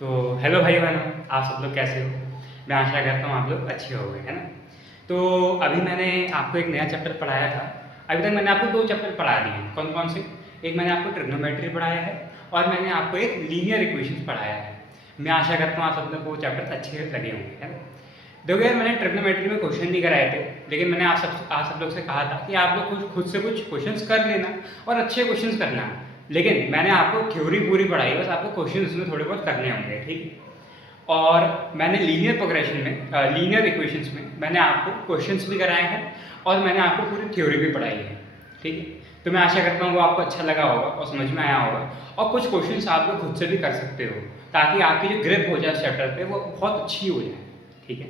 तो हेलो भाई बहनों, आप सब लोग कैसे हो? मैं आशा करता हूँ आप लोग अच्छे होंगे, है ना? तो अभी मैंने आपको एक नया चैप्टर पढ़ाया था। अभी तक मैंने आपको 2 चैप्टर पढ़ा दिए हैं। कौन-कौन से? एक मैंने आपको ट्रिग्नोमेट्री पढ़ाया है और मैंने आपको एक लीनियर इक्वेशंस पढ़ाया है। मैं आशा करता हूँ आप सब लोग को वो चैप्टर अच्छे लगे होंगे, है ना? देखो यार, मैंने ट्रिग्नोमेट्री में क्वेश्चन नहीं कराए थे, लेकिन मैंने आप सब लोग से कहा था कि आप लोग कुछ खुद से कुछ क्वेश्चंस कर लेना और अच्छे क्वेश्चंस करना। लेकिन मैंने आपको थ्योरी पूरी पढ़ाई, बस आपको क्वेश्चन उसमें थोड़े बहुत करने होंगे, ठीक है? और मैंने लीनियर प्रोग्रेशन में लीनियर इक्वेशंस में मैंने आपको क्वेश्चंस भी कराए हैं और मैंने आपको पूरी थ्योरी भी पढ़ाई है, ठीक है? तो मैं आशा करता हूँ वो आपको अच्छा लगा होगा और समझ में आया होगा, और कुछ क्वेश्चंस आप लोग खुद से भी कर सकते हो ताकि आपकी जो ग्रिप हो जाए चैप्टर पे वो बहुत अच्छी हो जाए, ठीक है?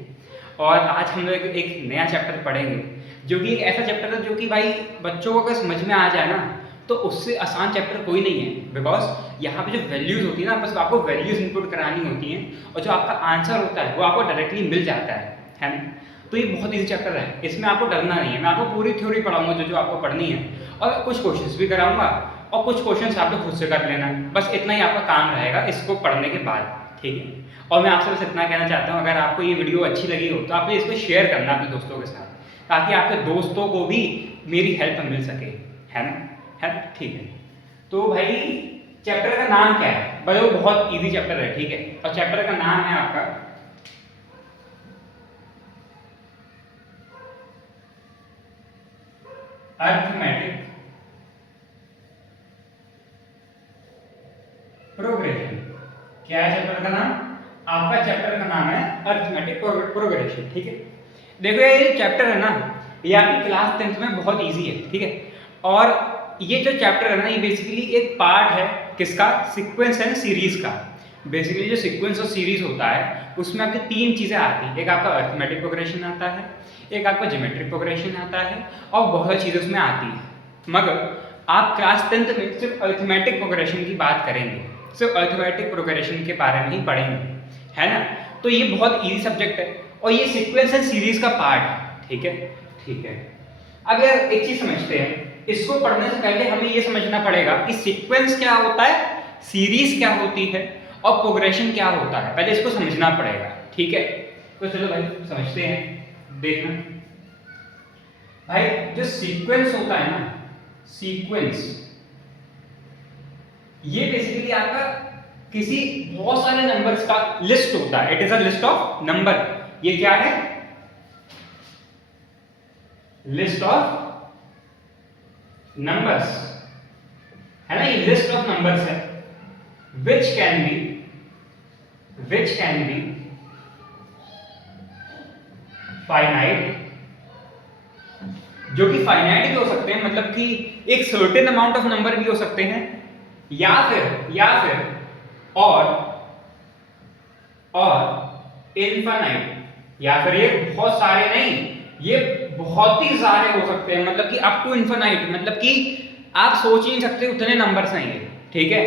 और आज हम लोग एक नया चैप्टर पढ़ेंगे जो कि एक ऐसा चैप्टर है जो कि भाई बच्चों को अगर समझ में आ जाए ना तो उससे आसान चैप्टर कोई नहीं है। बिकॉज यहाँ पे जो वैल्यूज़ होती है ना, बस आपको वैल्यूज़ इनपुट करानी होती हैं और जो आपका आंसर होता है वो आपको डायरेक्टली मिल जाता है ना? तो ये बहुत ईजी चैप्टर है, इसमें आपको डरना नहीं है। मैं आपको पूरी थ्योरी पढ़ाऊंगा जो जो आपको पढ़नी है, और कुछ क्वेश्चंस भी कराऊंगा और कुछ क्वेश्चंस आप लोग खुद से कर लेना। बस इतना ही आपका काम रहेगा इसको पढ़ने के बाद, ठीक है? और मैं आपसे बस इतना कहना चाहता हूँ, अगर आपको ये वीडियो अच्छी लगी हो तो आप इसको शेयर करना अपने दोस्तों के साथ, ताकि आपके दोस्तों को भी मेरी हेल्प मिल सके, है ना? है ना? ठीक है। तो भाई चैप्टर का नाम क्या है? भाई वो बहुत इजी चैप्टर है, ठीक है? और चैप्टर का नाम है आपका अर्थमेटिक प्रोग्रेशन। क्या है चैप्टर का नाम? आपका चैप्टर का नाम है अर्थमेटिक प्रोग्रेशन, ठीक है? देखो ये चैप्टर है ना, ये आपकी क्लास 10th में बहुत इजी है, ठीक है? और ये जो चैप्टर है ना, ये बेसिकली एक पार्ट है किसका? सीक्वेंस एंड सीरीज का। बेसिकली जो सीक्वेंस और सीरीज होता है उसमें आपकी 3 चीज़ें आती हैं। एक आपका अर्थमेटिक प्रोग्रेशन आता है, एक आपका ज्योमेट्रिक प्रोग्रेशन आता है, और बहुत सारी चीज़ें उसमें आती हैं। मगर आप क्लास 10th में सिर्फ अर्थमेटिक प्रोग्रेशन की बात करेंगे, सिर्फ अर्थमेटिक प्रोग्रेशन के बारे में ही पढ़ेंगे, है ना? तो ये बहुत ईजी सब्जेक्ट है और ये सीक्वेंस एंड सीरीज का पार्ट है, ठीक है? ठीक है। अब यार एक चीज समझते हैं, इसको पढ़ने से पहले हमें ये समझना पड़ेगा कि सीक्वेंस क्या होता है, सीरीज क्या होती है और प्रोग्रेशन क्या होता है। पहले इसको समझना पड़ेगा, ठीक है? तो चलो भाई समझते हैं। देखना भाई, जो सीक्वेंस होता है ना, सीक्वेंस ये बेसिकली आपका किसी बहुत सारे नंबर्स का लिस्ट होता है। It is a list of number. ये क्या है? लिस्ट ऑफ नंबर्स, है ना? ये लिस्ट ऑफ नंबर्स है which can be finite, जो कि फाइनाइट भी हो सकते हैं, मतलब कि एक सर्टेन अमाउंट ऑफ नंबर भी हो सकते हैं, या फिर और इनफाइनाइट, या फिर ये बहुत सारे नहीं, ये बहुत ही सारे हो सकते हैं, मतलब कि अप टू इनफाइनाइट, मतलब कि आप सोच ही नहीं सकते उतने नंबर्स हैं ये, ठीक है?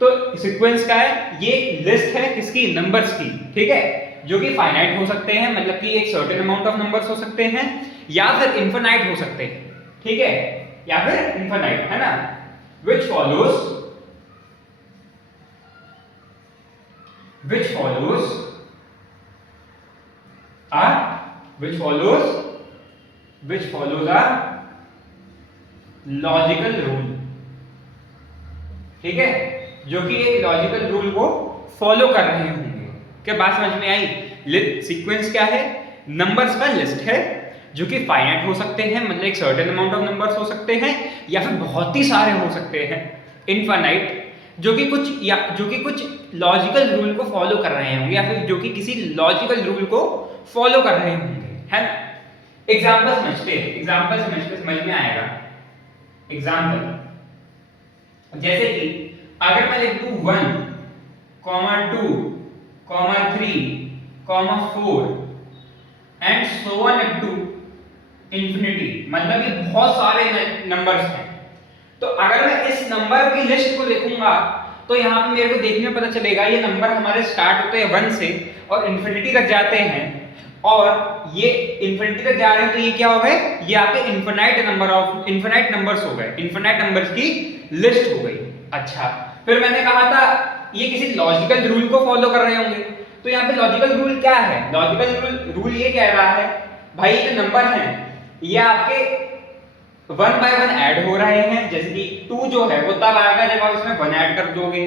तो सीक्वेंस का है, ये लिस्ट है किसकी? नंबर्स की, ठीक है? जो कि फाइनाइट हो सकते हैं, मतलब कि एक सर्टेन अमाउंट ऑफ नंबर्स हो सकते हैं, या फिर इनफाइनाइट हो सकते हैं, ठीक है? या फिर इनफाइनाइट, है ना? which follows a logical rule, ठीक है? जो कि एक लॉजिकल रूल को फॉलो कर रहे होंगे। क्या बात समझ में आई? सीक्वेंस क्या है? नंबर्स का लिस्ट है जो कि फाइनाइट हो सकते हैं, मतलब एक सर्टेन अमाउंट ऑफ नंबर्स हो सकते हैं, या फिर बहुत ही सारे हो सकते हैं, इनफाइनाइट, जो कि कुछ लॉजिकल रूल को फॉलो कर रहे होंगे, या फिर जो कि किसी लॉजिकल रूल को फॉलो कर रहे होंगे, है ना? एग्जाम्पल समझते हैं, एग्जाम्पल समझ में आएगा। एग्जाम्पल जैसे कि अगर मैं लिख दूं 1, 2, 3, 4 and so on up to infinity, मतलब ये बहुत सारे नंबर्स हैं। तो अगर मैं इस नंबर की लिस्ट को लिखूंगा तो यहाँ पे मेरे को देखने में पता चलेगा ये नंबर हमारे स्टार्ट होते हैं 1 से और इंफिनिटी तक जाते हैं, और ये इंफिनिटी तक जा रहे हैं, तो ये क्या हो गए? ये आपके इनफिनाइट नंबर्स हो गए, इनफिनाइट नंबर्स की लिस्ट हो गई। अच्छा, फिर मैंने कहा था ये किसी लॉजिकल रूल को फॉलो कर रहे होंगे। तो यहाँ पे लॉजिकल रूल क्या है? लॉजिकल रूल ये कह रहा है भाई ये जो नंबर हैं ये आपके वन बाय वन ऐड हो रहे हैं, जैसे कि 2 जो है वो तब आएगा जब आप इसमें 1 ऐड कर दोगे,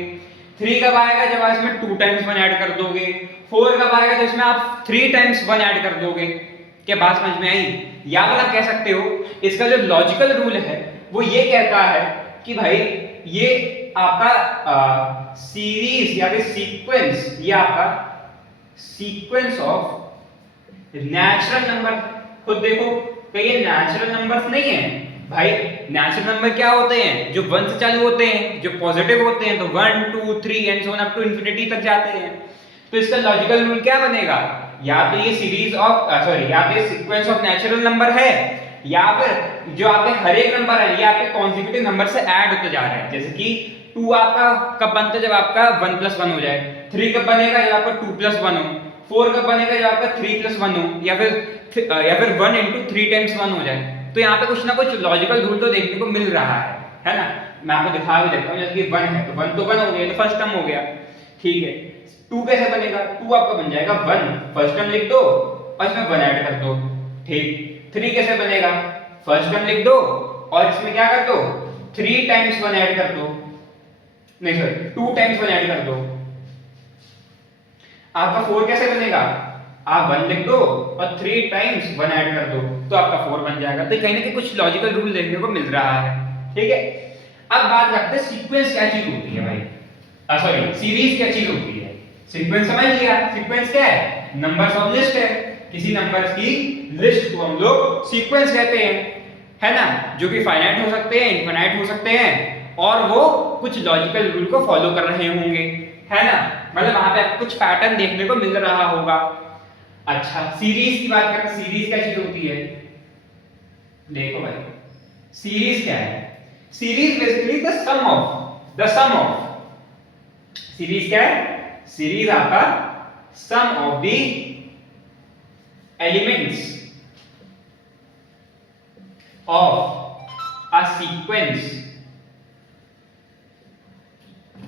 3 कब आएगा जब आप इसमें 2 टाइम्स 1 ऐड कर दोगे, 4 कब आएगा जब इसमें आप 3 टाइम्स 1 ऐड कर दोगे। क्या बात समझ में आई? या फिर आप कह सकते हो इसका जो लॉजिकल रूल है वो ये कहता है कि भाई ये आपका सीरीज या फिर सीक्वेंस, ये आपका सीक्वेंस ऑफ नेचुरल नंबर। खुद देखो कहीं ये नेचुरल नंबर्स नहीं है भाई। नेचुरल नंबर क्या होते हैं? जो 1 से चालू होते हैं, जो पॉजिटिव होते हैं, तो 1 2 3 and so on up to infinity तक जाते हैं। तो इसका लॉजिकल रूल क्या बनेगा? या तो ये सीरीज ऑफ या तो ये सीक्वेंस ऑफ नेचुरल नंबर है, या फिर जो आपके हर एक नंबर है ये आपके कॉन्सेक्यूटिव नंबर से ऐड होते जा रहे हैं। जैसे कि 2 आपका कब बनता है? जब आपका 1 + 1 हो जाए। 3 कब बनेगा? जब आपका 2 + 1 हो। 4 कब बनेगा? जब आपका 3 + 1 हो, या फिर 1 × 3 टाइम्स 1 हो जाए। तो यहाँ पे कुछ ना कुछ लॉजिकल रूल तो देखने को मिल रहा है ना? मैं आपको दिखा भी देता हूँ। जैसे कि 1 है तो 1 तो 1 हो गया, तो फर्स्ट टर्म हो गया, ठीक है। 2 कैसे बनेगा? 2 आपका बन जाएगा 1, फर्स्ट टर्म लिख दो और इसमें 1 ऐड कर दो, ठीक। 3 कैसे बनेगा? फर्स्ट टर्म लिख दो और इसमें क्या कर दो? 3 टाइम्स 1 ऐड कर दो, नहीं सॉरी 2 टाइम्स 1 ऐड कर दो। आपका 4 कैसे बनेगा? आप 1 लिख दो और 3 टाइम्स 1 ऐड कर दो, तो आपका 4 बन जाएगा। तो कहीं ना कहीं कुछ लॉजिकल रूल देखने को मिल रहा है, ठीक है। अब बात करते हैं सीक्वेंस क्या चीज होती है भाई, सॉरी सीरीज क्या चीज होती है। सीक्वेंस समझ लिया, सीक्वेंस क्या है? नंबर्स ऑफ लिस्ट है, किसी नंबर्स की लिस्ट को हम लोग सीक्वेंस कहते हैं, है ना? जो कि फाइनाइट हो सकते हैं, इनफाइनाइट हो सकते हैं, और वो कुछ लॉजिकल रूल को फॉलो कर रहे होंगे, है ना? मतलब वहां पे आपको कुछ पैटर्न देखने को मिल रहा होगा। अच्छा, सीरीज की बात करते हैं। सीरीज क्या चीज होती है? देखो भाई, सीरीज क्या है? Series basically the sum of series क्या है? सीरीज आपका sum of the elements of a sequence,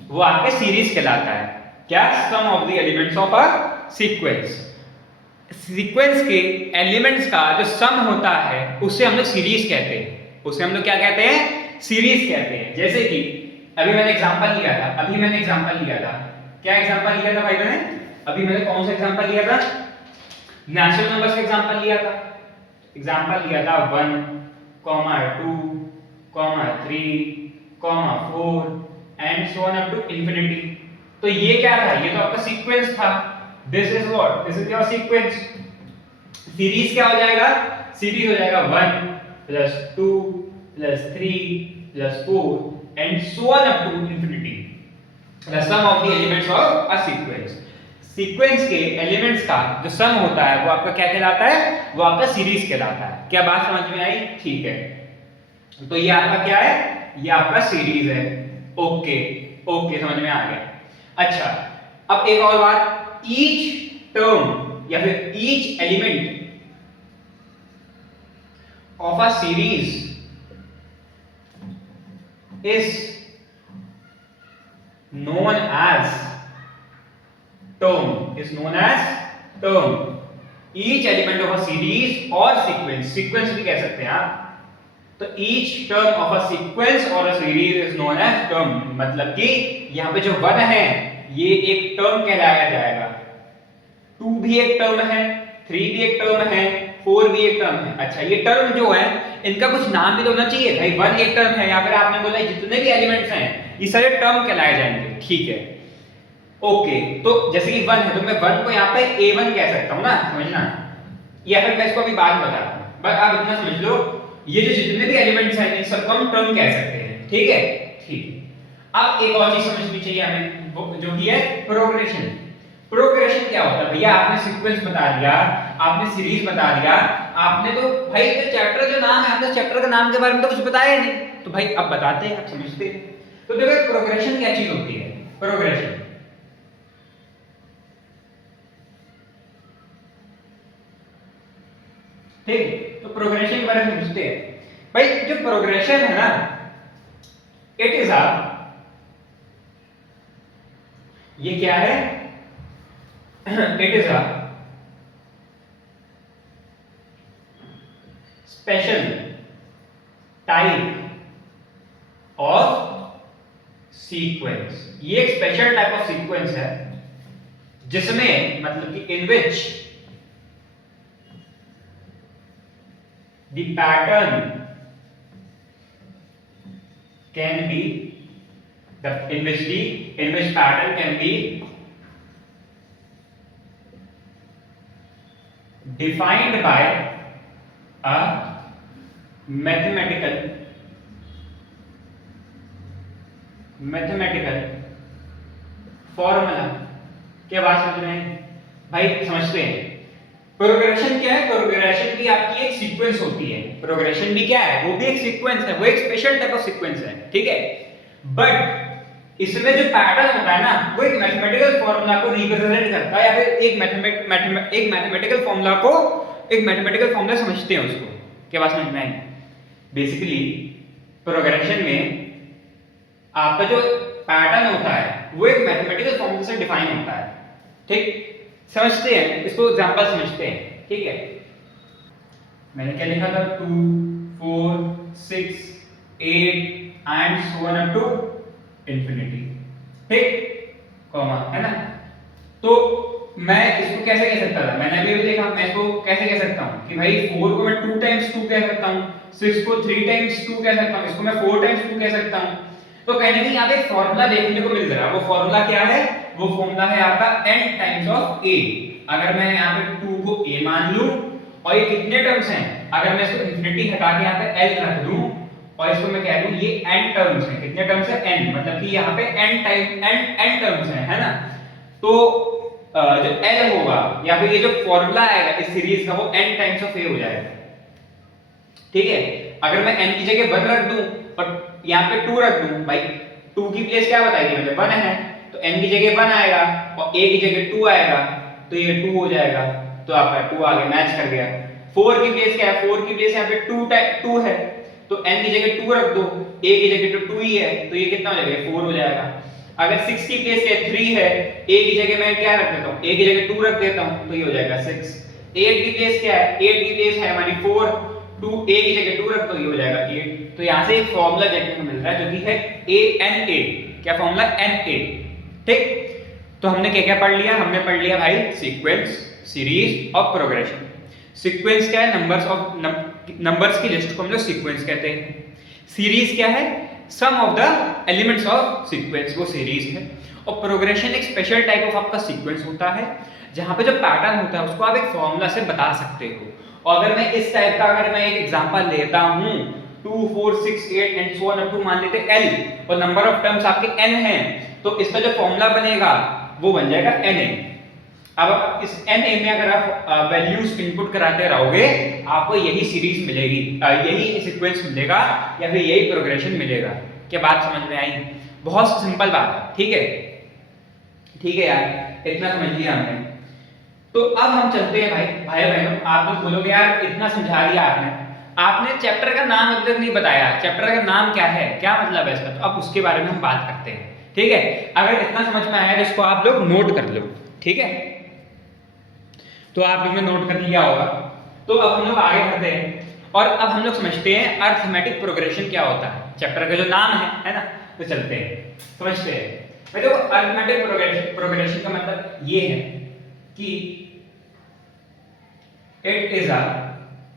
वो आपके सीरीज कहलाता है। क्या? Sum of the elements of a sequence. Sequence के एलिमेंट्स का जो सम होता है उसे हम लोग सीरीज कहते हैं। उसे हम लोग क्या कहते हैं? सीरीज कहते हैं। जैसे कि अभी मैंने एग्जांपल लिया था, क्या एग्जांपल लिया था भाई मैंने? अभी मैंने कौन सा एग्जांपल लिया था? नेचुरल नंबर्स का एग्जांपल लिया था। 1, 2, 3, 4 and so on up to infinity. तो ये क्या था? ये तो आपका सीक्वेंस था। This is what? This is your sequence. Series क्या हो जाएगा? सीरीज हो जाएगा 1 + 2 + 3 + 4 and so on up to infinity, the sum of the elements of a sequence. Sequence के एलिमेंट्स का जो सम होता है वो आपका क्या कहलाता है? वो आपका सीरीज कहलाता है। क्या बात समझ में आई? ठीक है, तो ये आपका क्या है? ये आपका सीरीज है। ओके, समझ में आ गया। अच्छा, अब एक और बात, ईच टर्म या फिर each element of a series is known as term, each element of a series or sequence भी कह सकते हैं आप। तो each term of a sequence or a series is known as term, मतलब कि यहाँ पे जो 1 है ये एक टर्म कहलाया जाएगा, 2 भी एक टर्म है, 3 भी एक टर्म है, 4 भी एक टर्म है। अच्छा, ये टर्म जो है इनका कुछ नाम भी तो होना चाहिए भाई। 1 एक टर्म है, या फिर आपने बोला जितने भी एलिमेंट्स हैं ये सारे टर्म कहलाए जाएंगे, ठीक है। ओके, तो जैसे कि 1 है तो मैं 1 को यहाँ पे A1 कह सकता हूँ ना, समझना, या फिर मैं इसको अभी बाद में बताता हूँ, बस आप इतना समझ लो, ये जो जितने भी एलिमेंट्स हैं इन सबको हम टर्म कह सकते हैं, ठीक है। ठीक, अब एक और चीज समझनी चाहिए हमें, जो कि है प्रोग्रेशन। प्रोग्रेशन क्या होता है भैया? आपने सीक्वेंस बता दिया, आपने सीरीज बता दिया, आपने तो भाई तो चैप्टर जो नाम है, आपने चैप्टर के नाम के बारे में तो कुछ बताया नहीं, तो भाई अब बताते हैं, आप समझते हैं। तो देखो प्रोग्रेशन क्या चीज होती है? प्रोग्रेशन ठीक, तो प्रोग्रेशन के बारे में समझते हैं भाई। जो प्रोग्रेशन है ना, इट इज अ ये क्या है? It is a special type of sequence. ये एक स्पेशल टाइप ऑफ सीक्वेंस है जिसमें मतलब कि in which the pattern can be in which pattern can be defined by a mathematical formula। क्या बात समझ रहे हैं भाई? समझते हैं प्रोग्रेशन क्या है? प्रोग्रेशन भी आपकी एक सीक्वेंस होती है। प्रोग्रेशन भी क्या है? वो भी एक सीक्वेंस है, वो एक स्पेशल टाइप ऑफ सीक्वेंस है, ठीक है। बट इसमें जो पैटर्न होता है ना, वो एक मैथमेटिकल फॉर्मूला को रिप्रेजेंट करता है, या फिर एक मैथमेटिकल फॉर्मूला समझते हैं उसको। क्या बात समझ में आई? बेसिकली प्रोग्रेशन में आपका जो पैटर्न होता है वो एक मैथमेटिकल फॉर्मूला से डिफाइन होता है, ठीक। समझते हैं इसको, एग्जांपल समझते हैं, ठीक है। मैंने क्या लिखा था? 2 4 6 8 and so on up to infinity, ठीक, कॉमा, है ना। तो मैं इसको कैसे कह सकता था? मैंने अभी देखा, मैं इसको कैसे कह सकता हूं कि भाई 4 को मैं 2 टाइम्स 2 कह सकता हूं, 6 को 3 टाइम्स 2 कह सकता हूं, इसको मैं 4 टाइम्स 2 कह सकता हूं। तो कहीं ना कहीं यहाँ पे फॉर्मूला देखने को मिल रहा है। वो फॉर्मूला क्या है? वो फॉर्मूला है आपका n टाइम्स ऑफ a। अगर मैं यहाँ पे 2 को a मान लूं और ये कितने टर्म्स हैं, अगर मैं इसको इंफिनिटी हटा के यहाँ पे l रख दूं और इसको मैं कह दूं ये n टर्म्स हैं। कितने टर्म्स हैं? n, मतलब कि यहाँ पे n टर्म्स हैं, है ना। तो जो l होगा या फिर ये जो फॉर्मूला आएगा इस सीरीज का, वो n टाइम्स ऑफ a हो जाएगा, ठीक है। अगर मैं n की जगह 1 रख दूं और यहाँ पे 2 रख दूं, भाई 2 की प्लेस क्या बताएगी? मतलब 1 है, तो n की जगह 1 आएगा और a की जगह 2 आएगा, तो ये 2 हो जाएगा, तो आपका 2 आगे मैच कर गया। 4 की प्लेस क्या है? 4 की प्लेस यहाँ पे 2 है, तो n की जगह 2 रख दो, a की जगह तो 2 ही है, तो ये कितना हो जाएगा? 4 हो जाएगा। अगर 6 की प्लेस क्या है? 3 है, a की जगह मैं क्या रख देता हूँ? a की जगह 2 रख देता हूँ, तो ये हो जाएगा 6। 8 की प्लेस क्या है? 8 की प्लेस है हमारी 4, 2 a की जगह 2 रख दो, ये हो जाएगा 8। तो यहाँ से एक फॉर्मूला देखने को मिल रहा है जो कि है ANA। क्या फॉर्मूला? NA, ठीक। तो हमने क्या क्या पढ़ लिया? हमने पढ़ लिया भाई सीक्वेंस, सीरीज और प्रोग्रेशन। सीक्वेंस क्या है? नंबर्स की लिस्ट को हम लोग सीक्वेंस कहते हैं। सीरीज क्या है? Sum of the elements of sequence, वो सीरीज है। और प्रोग्रेशन एक स्पेशल टाइप ऑफ आपका सीक्वेंस होता है जहां पे जो पैटर्न होता है उसको आप एक फॉर्मूला से बता सकते हो। और अगर मैं इस टाइप का अगर मैं एक एग्जांपल लेता हूं, 2 4 6 8 and so on up to मान लेते l, और नंबर ऑफ टर्म्स आपके n हैं, तो इसका जो फॉर्मूला बनेगा वो बन जाएगा na। अब इस na में अगर आप वैल्यूज इनपुट कराते रहोगे, आपको यही सीरीज मिलेगी, यही सीक्वेंस मिलेगा या फिर यही प्रोग्रेशन मिलेगा। क्या बात समझ में आई? बहुत सिंपल बात है, ठीक है, ठीक है यार, इतना समझ लिया हमने। तो अब हम चलते हैं भाई बहनों, आप लोग बोलोगे यार इतना समझा दिया आपने चैप्टर का नाम अभी तक नहीं बताया। चैप्टर का नाम क्या है, क्या मतलब है इसका? तो अब उसके बारे में हम बात करते हैं, ठीक है। अगर इतना समझ में आया तो इसको आप लोग नोट कर लो, ठीक है। तो आप लोगों ने नोट कर लिया होगा। तो अब हम लोग आगे बढ़ते हैं और अब हम लोग समझते हैं अरिथमेटिक प्रोग्रेशन क्या होता है। चैप्टर का जो नाम है ना, तो चलते हैं समझते हैं। देखो अरिथमेटिक प्रोग्रेशन का मतलब ये है कि इट इज अ,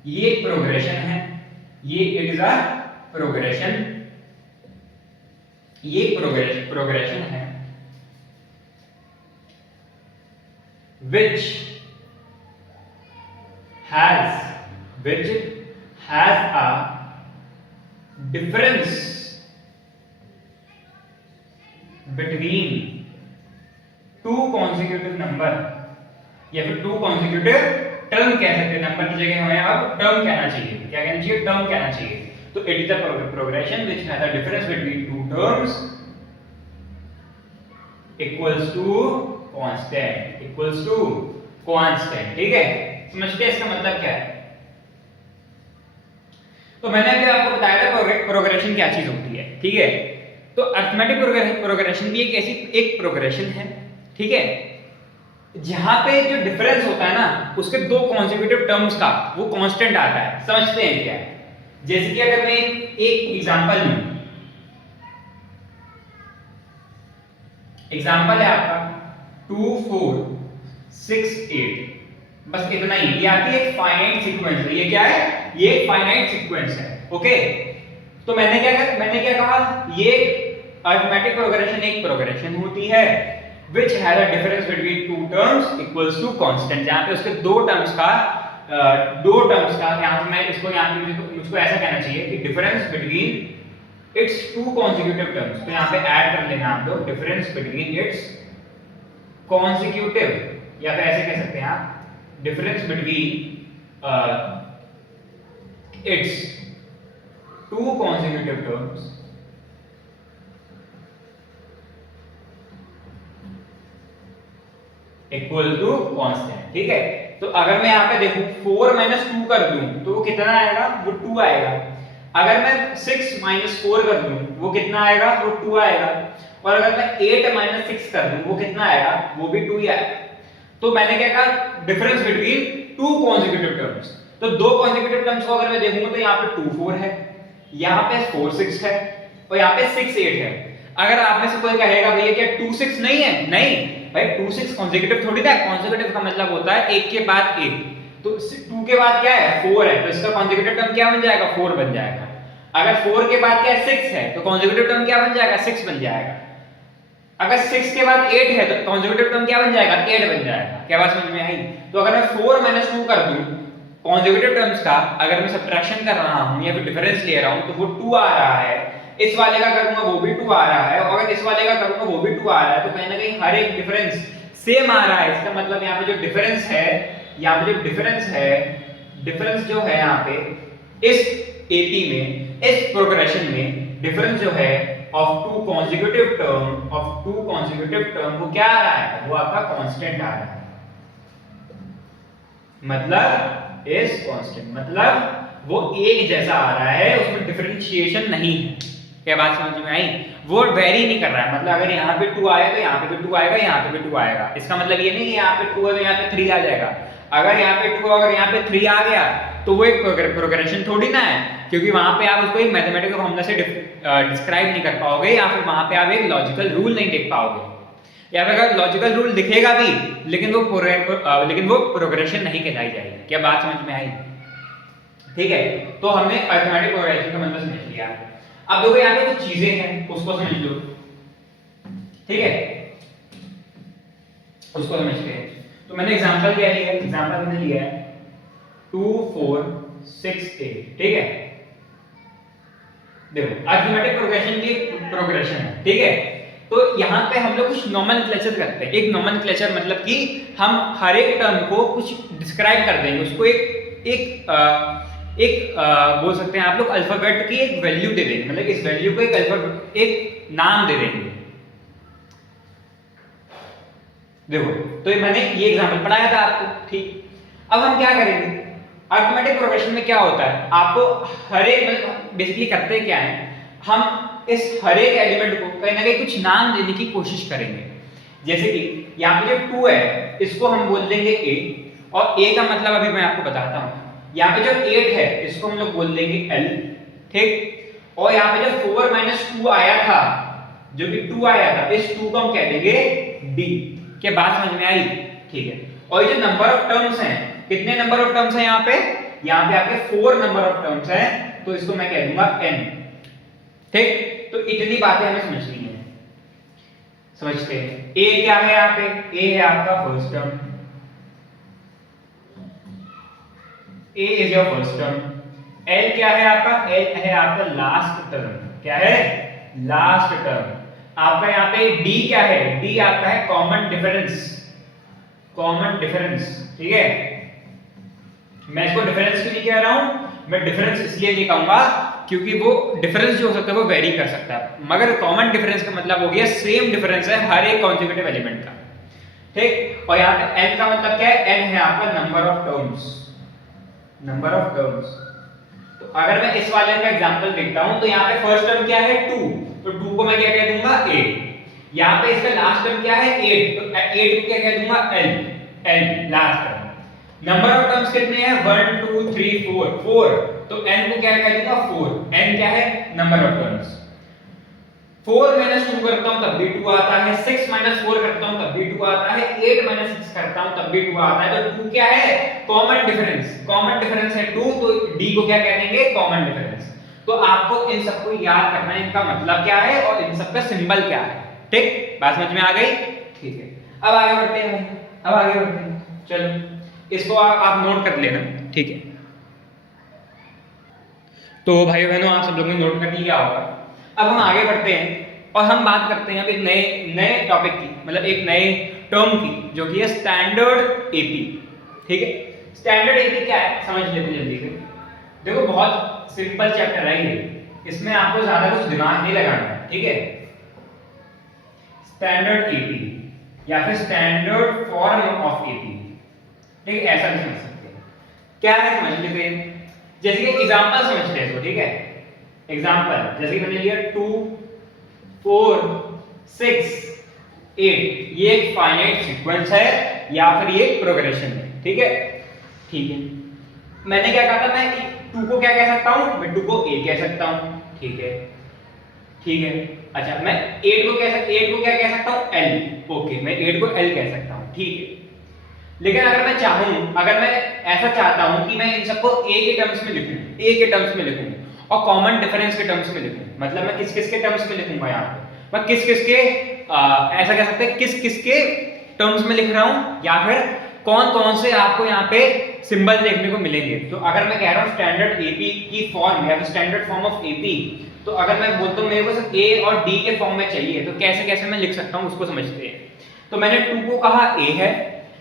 ये प्रोग्रेशन है, ये इट इज अ प्रोग्रेशन, ये प्रोग्रेशन है which has a difference between two consecutive number, या फिर टू consecutive टर्म कह सकते हैं। नंबर की जगह हमें अब टर्म कहना चाहिए। क्या कहना चाहिए? टर्म कहना चाहिए। तो it is a progression which has a difference between two terms equals to constant, ठीक है। समझते हैं इसका मतलब क्या है? तो मैंने अभी आपको बताया था प्रोग्रेशन क्या चीज होती है, ठीक है। तो अरिथमेटिक प्रोग्रेशन भी एक ऐसी एक प्रोग्रेशन है ठीक है, जहां पे जो डिफरेंस होता है ना उसके दो कॉन्जिक्यूटिव टर्म्स का वो कांस्टेंट आता है। समझते हैं क्या है? जैसे कि अगर मैं एक एग्जांपल लूं, एग्जांपल है आपका 2 4 6 8, बस इतना ही। ये आपकी एक फाइनाइट सीक्वेंस है। ये क्या है? ये एक फाइनाइट सीक्वेंस है। ओके, तो मैंने क्या कहा, ये अरिथमेटिक प्रोग्रेशन एक प्रोग्रेशन होती है which has a difference between two terms equals to constant, जहां पे उसके दो टर्म्स का यहाँ पे मैं इसको यहाँ पे मुझको ऐसा कहना चाहिए कि difference between its two consecutive terms. तो यहाँ पे ऐड कर लेना आप लोग डिफरेंस बिटवीन इट्स कॉन्जिक्यूटिव, या फिर ऐसे कह सकते हैं आप difference between its two consecutive terms equal to constant. ठीक है, तो अगर मैं यहाँ पे देखूं 4 माइनस 2 कर दूं तो वो कितना आएगा? वो 2 आएगा। अगर मैं 6 माइनस 4 कर दूं वो कितना आएगा? वो 2 आएगा। और अगर मैं 8 माइनस 6 कर दूं वो कितना आएगा? वो भी 2 ही आएगा। तो मैंने क्या कहा? Difference between to consecutive terms. तो दो कॉन्जिक्यूटिव टर्म्स को अगर मैं देखूंगा तो यहाँ पे 2 4 है, यहाँ पे 4 6 है और यहाँ पे 6 8 है। अगर आप में से कोई कहेगा भैया क्या 2 6 नहीं है? नहीं भाई, 2 6 कॉन्जिक्यूटिव थोड़ी ना है। कॉन्जिक्यूटिव का मतलब होता है एक के बाद एक। तो 2 के बाद क्या है? 4 है, तो इसका कॉन्जिक्यूटिव टर्म क्या बन जाएगा? 4 बन जाएगा। अगर 4 के बाद क्या है? 6 है, तो कॉन्जिक्यूटिव टर्म क्या बन जाएगा? 6 बन जाएगा। अगर 6 के बाद 8 है तो कॉन्जिक्यूटिव टर्म क्या बन जाएगा? 8 बन जाएगा। क्या बात समझ में आई? तो अगर मैं 4 माइनस 2 कर दूं कॉन्जिक्यूटिव टर्म्स का, अगर मैं सब्ट्रैक्शन कर रहा हूं या फिर डिफरेंस ले रहा हूं तो वो 2 आ रहा है। इस वाले का करूंगा वो भी 2 आ रहा है, और अगर इस वाले का करूंगा वो भी 2 आ रहा है। तो कहीं ना कहीं हर एक डिफरेंस सेम आ रहा है। इसका मतलब यहाँ पे जो डिफरेंस है, यहाँ पे जो डिफरेंस जो है यहाँ पे इस एपी में, इस प्रोग्रेशन में डिफरेंस जो है ऑफ टू कॉन्जिक्यूटिव टर्म वो क्या आ रहा है? वो आपका कांस्टेंट आ रहा है। मतलब इज कांस्टेंट, मतलब वो एक जैसा आ रहा है, उसमें डिफरेंशिएशन नहीं है। क्या बात समझ में आई? वो वेरी नहीं कर रहा है। मतलब अगर यहाँ पे 2 आया तो यहाँ पे भी 2 आएगा, यहाँ पे भी 2 आएगा। इसका मतलब ये नहीं कि यहाँ पे 2 है तो यहाँ पे 3 आ जाएगा। अगर यहाँ पे 2 अगर यहाँ पे 3 आ गया तो वो एक प्रोग्रेशन थोड़ी ना है, क्योंकि वहां पे आप उसको एक मैथमेटिकल फॉर्मूला से डिस्क्राइब नहीं कर पाओगे, या फिर वहां पे आप एक लॉजिकल रूल नहीं देख पाओगे, या फिर अगर लॉजिकल रूल दिखेगा भी लेकिन वो प्रोग्रेशन नहीं कहलाई जाएगी। क्या बात समझ में आई? ठीक है, तो हमने अरिथमेटिक प्रोग्रेशन का मतलब समझ लिया। अब देखो यहाँ पे कुछ चीजें हैं उसको समझ लो। ठीक है, उसको समझते हैं। तो मैंने एग्जांपल क्या लिया? एग्जांपल मैंने लिया है 2 4 6 8। ठीक है, देखो अरिथमेटिक प्रोग्रेशन की प्रोग्रेशन है। ठीक है, तो यहाँ पे हम लोग कुछ नोमेनक्लेचर करते हैं। एक नोमेनक्लेचर मतलब कि हम हर एक टर्म को कुछ डिस्क्राइब कर देंगे, उसको एक बोल सकते हैं आप लोग अल्फाबेट की एक वैल्यू दे देंगे। मतलब इस वैल्यू को एक नाम दे देंगे। देखो, तो मैंने ये एग्जांपल पढ़ाया था आपको। ठीक, अब हम क्या करेंगे? अरिथमेटिक प्रोग्रेशन में क्या होता है, आपको हर एक बेसिकली करते क्या है, हम इस हर एक एलिमेंट को कहीं ना कहीं कुछ नाम देने की कोशिश करेंगे। जैसे कि यहाँ पे जो 2 है इसको हम बोल देंगे a, और a का मतलब अभी मैं आपको बताता हूँ। यहाँ पे जो 8 है इसको हम लोग बोल देंगे l। ठीक, और यहाँ पे जो 4 माइनस 2 आया था, जो कि 2 आया था, इस 2 को हम कह देंगे d। क्या बात समझ में आई? ठीक है, और ये जो नंबर ऑफ टर्म्स हैं, कितने नंबर ऑफ टर्म्स हैं यहाँ पे? यहाँ पे आपके 4 नंबर ऑफ टर्म्स हैं, तो इसको मैं कह दूंगा n। ठीक, तो इतनी बातें हमें समझनी है। समझते हैं। a क्या है यहाँ पे? a है आपका first term, a is your first term. l क्या है आपका? l है आपका लास्ट टर्म। क्या है? Last term. आपका यहाँ पे d क्या है? d आपका है कॉमन डिफरेंस। कॉमन डिफरेंस, ठीक है। मैं इसको डिफरेंस क्यों नहीं कह रहा हूं? मैं डिफरेंस इसलिए नहीं कहूंगा क्योंकि वो डिफरेंस जो हो सकता है वो वेरी कर सकता है, मगर कॉमन डिफरेंस का मतलब हो गया सेम डिफरेंस है हर एक कॉन्जिक्यूटिव एलिमेंट का। ठीक, और यहाँ पे n का मतलब क्या है? n है आपका number of terms. Number of terms. तो अगर मैं इस वाले का एग्जांपल देखता हूं तो यहाँ पे फर्स्ट टर्म क्या है? 2। तो 2 को मैं क्या कह दूंगा? a। यहाँ पे इसका लास्ट टर्म क्या है 8, तो 8 को क्या कह दूंगा L last term. Number of terms कितने हैं 1 2 3 4, तो n को क्या कह दूंगा 4, n क्या है नंबर ऑफ टर्म्स। 4 माइनस 2 करता हूं तब भी 2 आता है, 6 माइनस 4 करता हूं तब भी 2 आता है, 8 माइनस 6 करता हूं तब भी 2 आता है। तो 2 क्या है कॉमन डिफरेंस है 2, तो d को क्या कह देंगे कॉमन डिफरेंस। तो आपको इन सबको याद करना है, इनका मतलब क्या है और इन सब का सिंबल क्या है। ठीक, बात समझ में आ गई? ठीक है, अब आगे बढ़ते हैं चलो इसको आप नोट कर लेना। ठीक है, तो भाइयों बहनों आप सब लोगों ने नोट कर लिया होगा। अब हम आगे बढ़ते हैं और हम बात करते हैं अब एक नए टॉपिक की, मतलब एक नए टर्म की, जो कि है स्टैंडर्ड एपी। ठीक है, स्टैंडर्ड एपी क्या है समझ लेते हैं जल्दी से। देखो बहुत सिंपल चैप्टर है ये, इसमें आपको ज्यादा कुछ दिमाग नहीं लगाना है। ठीक है, स्टैंडर्ड एपी या फिर स्टैंडर्ड फॉर्म ऑफ एपी, ठीक है, ऐसा भी समझ सकते हैं। क्या है समझ लेते हैं, जैसे कि एग्जांपल समझते हैं इसको। ठीक है, एग्जांपल जैसे कि मैंने लिया 2 4 6 8, ये एक फाइनाइट सीक्वेंस है या फिर ये एक प्रोग्रेशन है। ठीक है, मैंने क्या कहा था, मैं 2 को क्या कह सकता हूं, मैं 2 को a कह सकता हूं। ठीक है, अच्छा मैं 8 को क्या कह सकता हूं l, ओके मैं 8 को l कह सकता हूं। ठीक है, लेकिन अगर मैं ऐसा चाहता हूं कि मैं इन सबको a के टर्म्स में लिखूं और कॉमन डिफरेंस के टर्म्स में लिखूं, मतलब मैं किस के टर्म्स में लिखूंगा, यहाँ पे मैं किस के ऐसा कह सकते हैं किस के टर्म्स में लिख रहा हूं, या फिर कौन से आपको यहाँ पे सिंबल देखने को मिलेंगे। तो अगर मैं कह रहा हूँ स्टैंडर्ड एपी की फॉर्म या फिर स्टैंडर्ड फॉर्म ऑफ एपी, तो अगर मैं बोलता हूँ मेरे को सिर्फ a और d के फॉर्म में चाहिए, तो कैसे मैं लिख सकता हूँ उसको समझते हैं। तो मैंने 2 को कहा a है,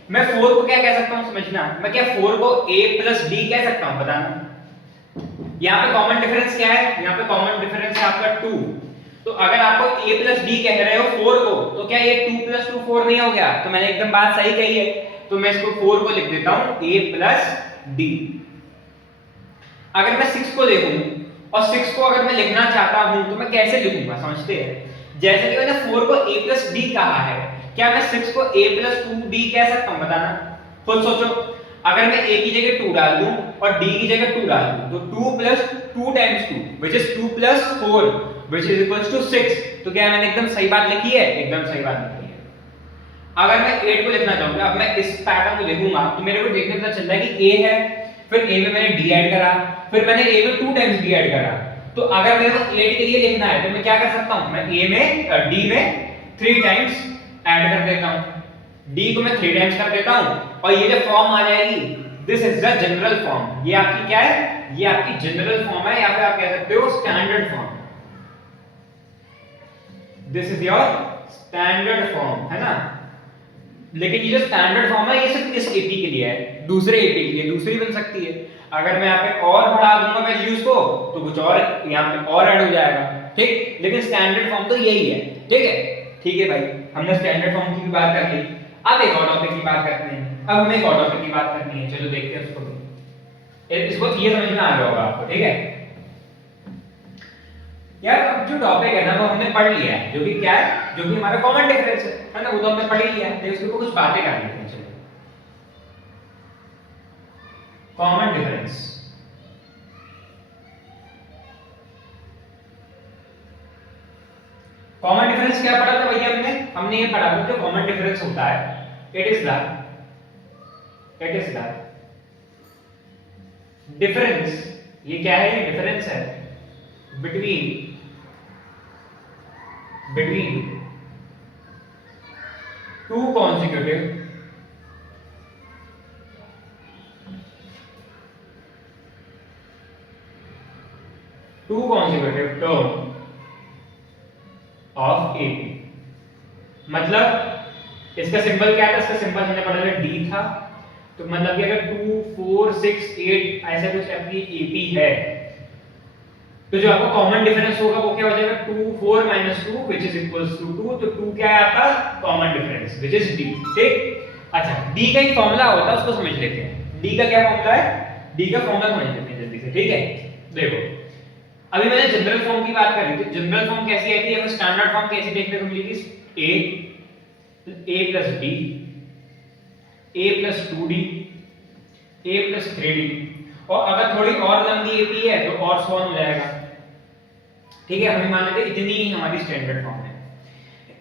मैं 4 को क्या कह सकता हूँ समझना, मैं क्या 4 को a प्लस d कह सकता हूँ, बताना। यहाँ पे कॉमन डिफरेंस क्या है, यहाँ पे कॉमन डिफरेंस है आपका 2, तो अगर आपको a प्लस d कह रहे हो 4 को, तो क्या ये 2 प्लस 2 4 नहीं हो गया? तो मैंने एकदम बात सही कही है, तो मैं इसको 4 को लिख देता हूँ a प्लस d। अगर मैं 6 को देखूं और 6 को अगर मैं लिखना चाहता हूं तो मैं कैसे लिखूंगा समझते हैं। जैसे कि मैंने 4 को a प्लस d कहा है, क्या मैं 6 को a प्लस 2d कह सकता हूं, बताना खुद सोचो। अगर मैं a की जगह 2 डाल दूं और d की जगह 2 डाल दूं, तो 2 plus 2 times 2 which is 2 plus 4 which is equals to 6। तो क्या मैंने एकदम सही बात लिखी है? एकदम सही बात लिखी है। अगर मैं 8 को लिखना चाहूंगा, अब मैं इस पैटर्न को देखूंगा तो मेरे को देखने पता चल रहा है कि a है, फिर a में मैंने d ऐड करा, फिर मैंने a में 2 टाइम्स d ऐड करा। तो अगर मेरे को 8 के लिए लिखना है तो मैं क्या कर सकता हूं, मैं a में d में 3 टाइम्स ऐड कर देता हूं, d को मैं 3 टाइम्स कर देता हूं, और ये जो फॉर्म आ जाएगी this is the general form. ये आपकी क्या है, ये आपकी जनरल फॉर्म है, या फिर आप कह सकते हो standard form. This is your standard form, है ना। लेकिन ये जो स्टैंडर्ड फॉर्म है ये सिर्फ इस एपी के लिए है, दूसरे एपी के लिए दूसरी बन सकती है। अगर मैं यहाँ पे और बढ़ा दूंगा वैल्यूज को तो कुछ और यहाँ पे और ऐड हो जाएगा, ठीक। लेकिन स्टैंडर्ड फॉर्म तो यही है, ठीक है भाई, हमने स्टैंडर्ड फॉर्म की भी बात कर ली। अब एक और टॉपिक की बात करते हैं, अब हमें एक और टॉपिक की बात करनी है, चलो देखते हैं उसको भी। इसको ये समझ में आ गया होगा आपको, ठीक है यार। अब जो टॉपिक है ना वो हमने पढ़ लिया है, जो कि क्या है, जो कि हमारा कॉमन डिफरेंस है ना, वो तो हमने पढ़ ही लिया है। तो इसके ऊपर कुछ बातें कर लेते हैं, चलो। कॉमन डिफरेंस, कॉमन डिफरेंस क्या पढ़ा था भैया हमने ये पढ़ा था जो कॉमन डिफरेंस होता है, इट इज द डिफरेंस, ये क्या है, ये डिफरेंस है between two consecutive term of AP। मतलब इसका सिंबल क्या था, इसका सिंबल हमने पढ़ा था D था, तो मतलब कि अगर 2 4 6 8 ऐसा कुछ आपकी AP है, तो जो आपका कॉमन डिफरेंस होगा वो क्या हो जाएगा, 2 4 2 which is equals to 2। तो 2 क्या है आपका common difference which is D, ठीक। अच्छा, D का एक फॉर्मूला होता है, उसको समझ लेते हैं। D का क्या फॉर्मूला है, D का फॉर्मूला समझ लेते हैं जल्दी से, ठीक है। देखो अभी मैंने जनरल फॉर्म की बात करी थी। जनरल फॉर्म कैसी आती है, स्टैंडर्ड फॉर्म कैसी देखने को मिलेगी, a plus b, a plus 2d, a plus 3d, और अगर थोड़ी और लंबी ap है तो और सो ऑन हो जाएगा। ठीक है, हमें मान लेते हैं इतनी ही हमारी स्टैंडर्ड फॉर्म है,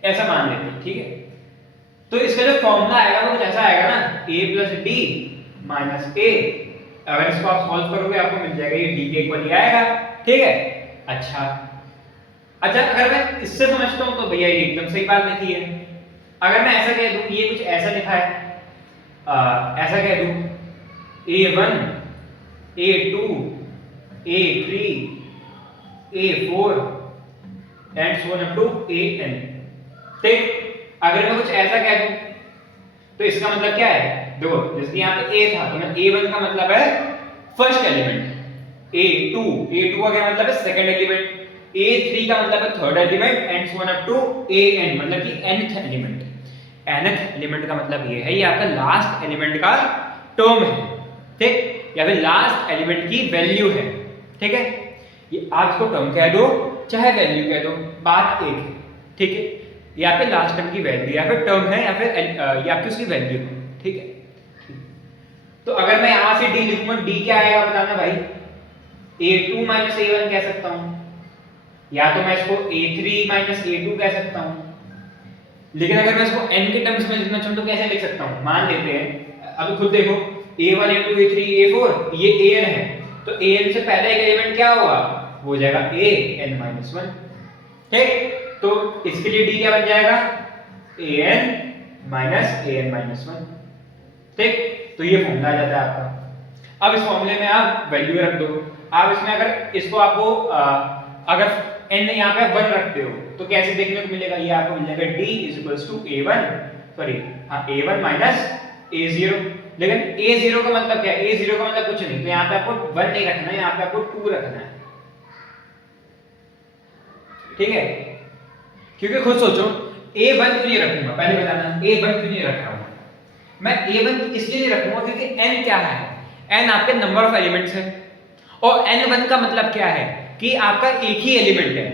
ऐसा मान लेते हैं। ठीक है, तो इसका जो फॉर्मूला आएगा वो कुछ ऐसा आएगा ना, a plus d minus a। अगर इसको आप सॉल्व करोगे आपको मिल जाएगा ये d के इक्वल ही आएगा। ठीक है, अच्छा अगर मैं इससे समझता हूं तो भैया ये एकदम सही बात लिखी है। अगर मैं ऐसा कह दूं, ये कुछ ऐसा लिखा है, ऐसा कह दूं a1 a2 a3 a4 and so on up to an। ठीक, अगर मैं कुछ ऐसा कह दूं तो इसका मतलब क्या है, देखो जैसे यहाँ पे a था तो मैं a1 का मतलब है फर्स्ट एलिमेंट, a2 का क्या मतलब है सेकंड एलिमेंट, a3 का मतलब है third element and so on up to an मतलब कि nth एलिमेंट। nth एलिमेंट का मतलब ये है, ये आपका लास्ट एलिमेंट का टर्म है। ठीक, या फिर लास्ट एलिमेंट की वैल्यू है। ठीक है, ये आप इसको टर्म कह दो चाहे वैल्यू कह दो, बात एक है। ठीक है, यहाँ पे लास्ट टर्म की वैल्यू या फिर टर्म है या फिर ये आपकी उसकी वैल्यू है। ठीक है, तो अगर मैं यहां से d लिखूंगा, d क्या आएगा बताना भाई, a2 माइनस a1 कह सकता हूं, या तो मैं इसको a3 माइनस a2 कह सकता हूं। लेकिन अगर मैं इसको n के टर्म्स में लिखना चाहूं तो कैसे लिख सकता हूं, मान लेते हैं अब खुद देखो a1 a2 a3 a4 ये an है, तो an से पहले एक एलिमेंट क्या होगा, वो हो जाएगा an-1। ठीक, तो इसके लिए d क्या बन जाएगा, an-1। ठीक, तो ये फॉर्मूला आ जाता है आपका। अब इस फॉर्मूले में आप वैल्यू रख दो। आप इसमें अगर इसको आपको अगर n यहाँ पे 1 रखते हो तो कैसे देखने को मिलेगा, ये आपको मिल जाएगा d a1 सॉरी हाँ a1 माइनस a0। लेकिन a0 का मतलब क्या है, a0 का मतलब कुछ नहीं, तो यहाँ पे आपको 1 नहीं रखना है, यहाँ पे आपको 2 रखना है। ठीक है, क्योंकि खुद सोचो a1 क्यों नहीं रखूंगा, पहले बताना a1 क्यों नहीं रख रहा हूं मैं, a1 इसलिए नहीं रखूंगा क्योंकि n क्या है, n आपके नंबर ऑफ एलिमेंट्स है, और n1 का मतलब क्या है कि आपका एक ही एलिमेंट है।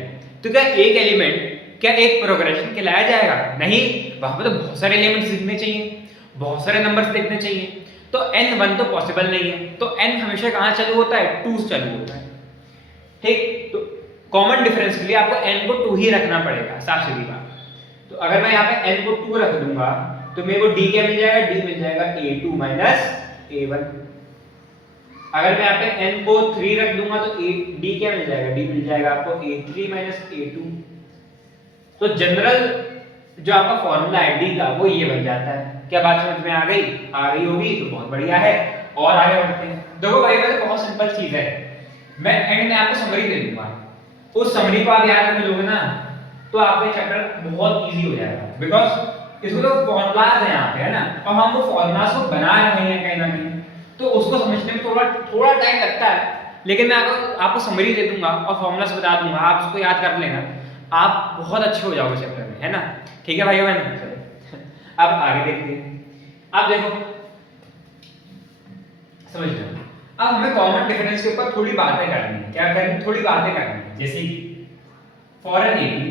तो क्या एक एलिमेंट क्या एक प्रोग्रेशन कहलाया जाएगा, नहीं, वहां पर तो बहुत सारे एलिमेंट्स दिखने चाहिए, बहुत सारे नंबर्स देखने चाहिए, तो n1 तो पॉसिबल नहीं है। तो n हमेशा कहां चालू होता है, 2 से चालू होता है। ठीक, तो कॉमन डिफरेंस के लिए आपको n को 2 ही रखना पड़ेगा, साफ सीधी बात। तो अगर मैं यहाँ पे n को 2 रख दूंगा तो मेरे को d क्या मिल जाएगा, d मिल जाएगा a2 माइनस a1। अगर मैं यहाँ पे n को 3 रख दूंगा तो d क्या मिल जाएगा, d मिल जाएगा आपको a3 माइनस a2। तो जनरल जो आपका फॉर्मूला है d का वो ये बन जाता है। क्या बात समझ में आ गई होगी तो बहुत बढ़िया है। और आगे बढ़ते हैं। देखो भाई वैसे बहुत सिंपल चीज है, मैं एंड में आपको समरी दे दूंगा, उस समरी को आप याद रख लोगे ना तो आपका चैप्टर बहुत इजी हो जाएगा, बिकॉज इसको तो फॉर्मूलाज है यहाँ पे, है ना, और हम वो फॉर्मूलाज को बना रहे हैं कहीं ना कहीं, तो उसको समझने में थोड़ा टाइम लगता है। लेकिन मैं आपको समरी दे दूंगा और फॉर्मूलाज बता दूंगा, आप उसको याद कर लेना, आप बहुत अच्छे हो जाओगे चैप्टर में, है ना। ठीक है भाई बहन, अब आगे देखते हैं। अब देखो समझ लो, अब हमें कॉमन डिफरेंस के ऊपर थोड़ी बातें करनी है। क्या करनी है, थोड़ी बातें करनी है। जैसे कि फॉर एन एपी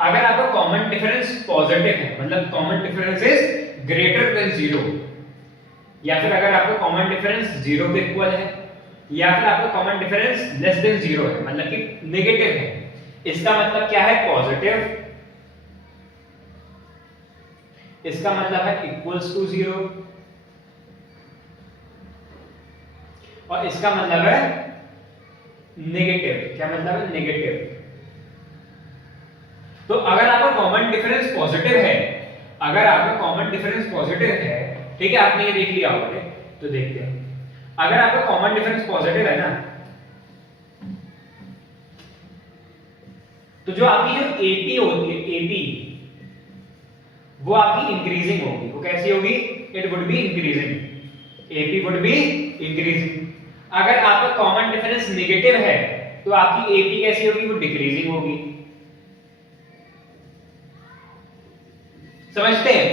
अगर आपका कॉमन डिफरेंस पॉजिटिव है, मतलब common difference is greater than 0, या फिर अगर आपका कॉमन डिफरेंस 0 के इक्वल है, या फिर आपका कॉमन डिफरेंस लेस देन 0 है, मतलब कि नेगेटिव है, इसका मतलब क्या है, पॉजिटिव, इसका मतलब है इक्वल्स टू 0, और इसका मतलब है नेगेटिव। क्या मतलब है, नेगेटिव। तो अगर आपका कॉमन डिफरेंस पॉजिटिव है, अगर आपका कॉमन डिफरेंस पॉजिटिव है, ठीक है, आपने ये देख लिया होगा, तो देखते हैं। अगर आपका कॉमन डिफरेंस पॉजिटिव है ना, तो जो आपकी जो एपी होती है, एपी वो आपकी इंक्रीजिंग होगी। वो कैसी होगी, it would be increasing, AP would be increasing. अगर आपका कॉमन डिफरेंस नेगेटिव है तो आपकी एपी कैसी होगी, वो डिक्रीजिंग होगी। समझते हैं।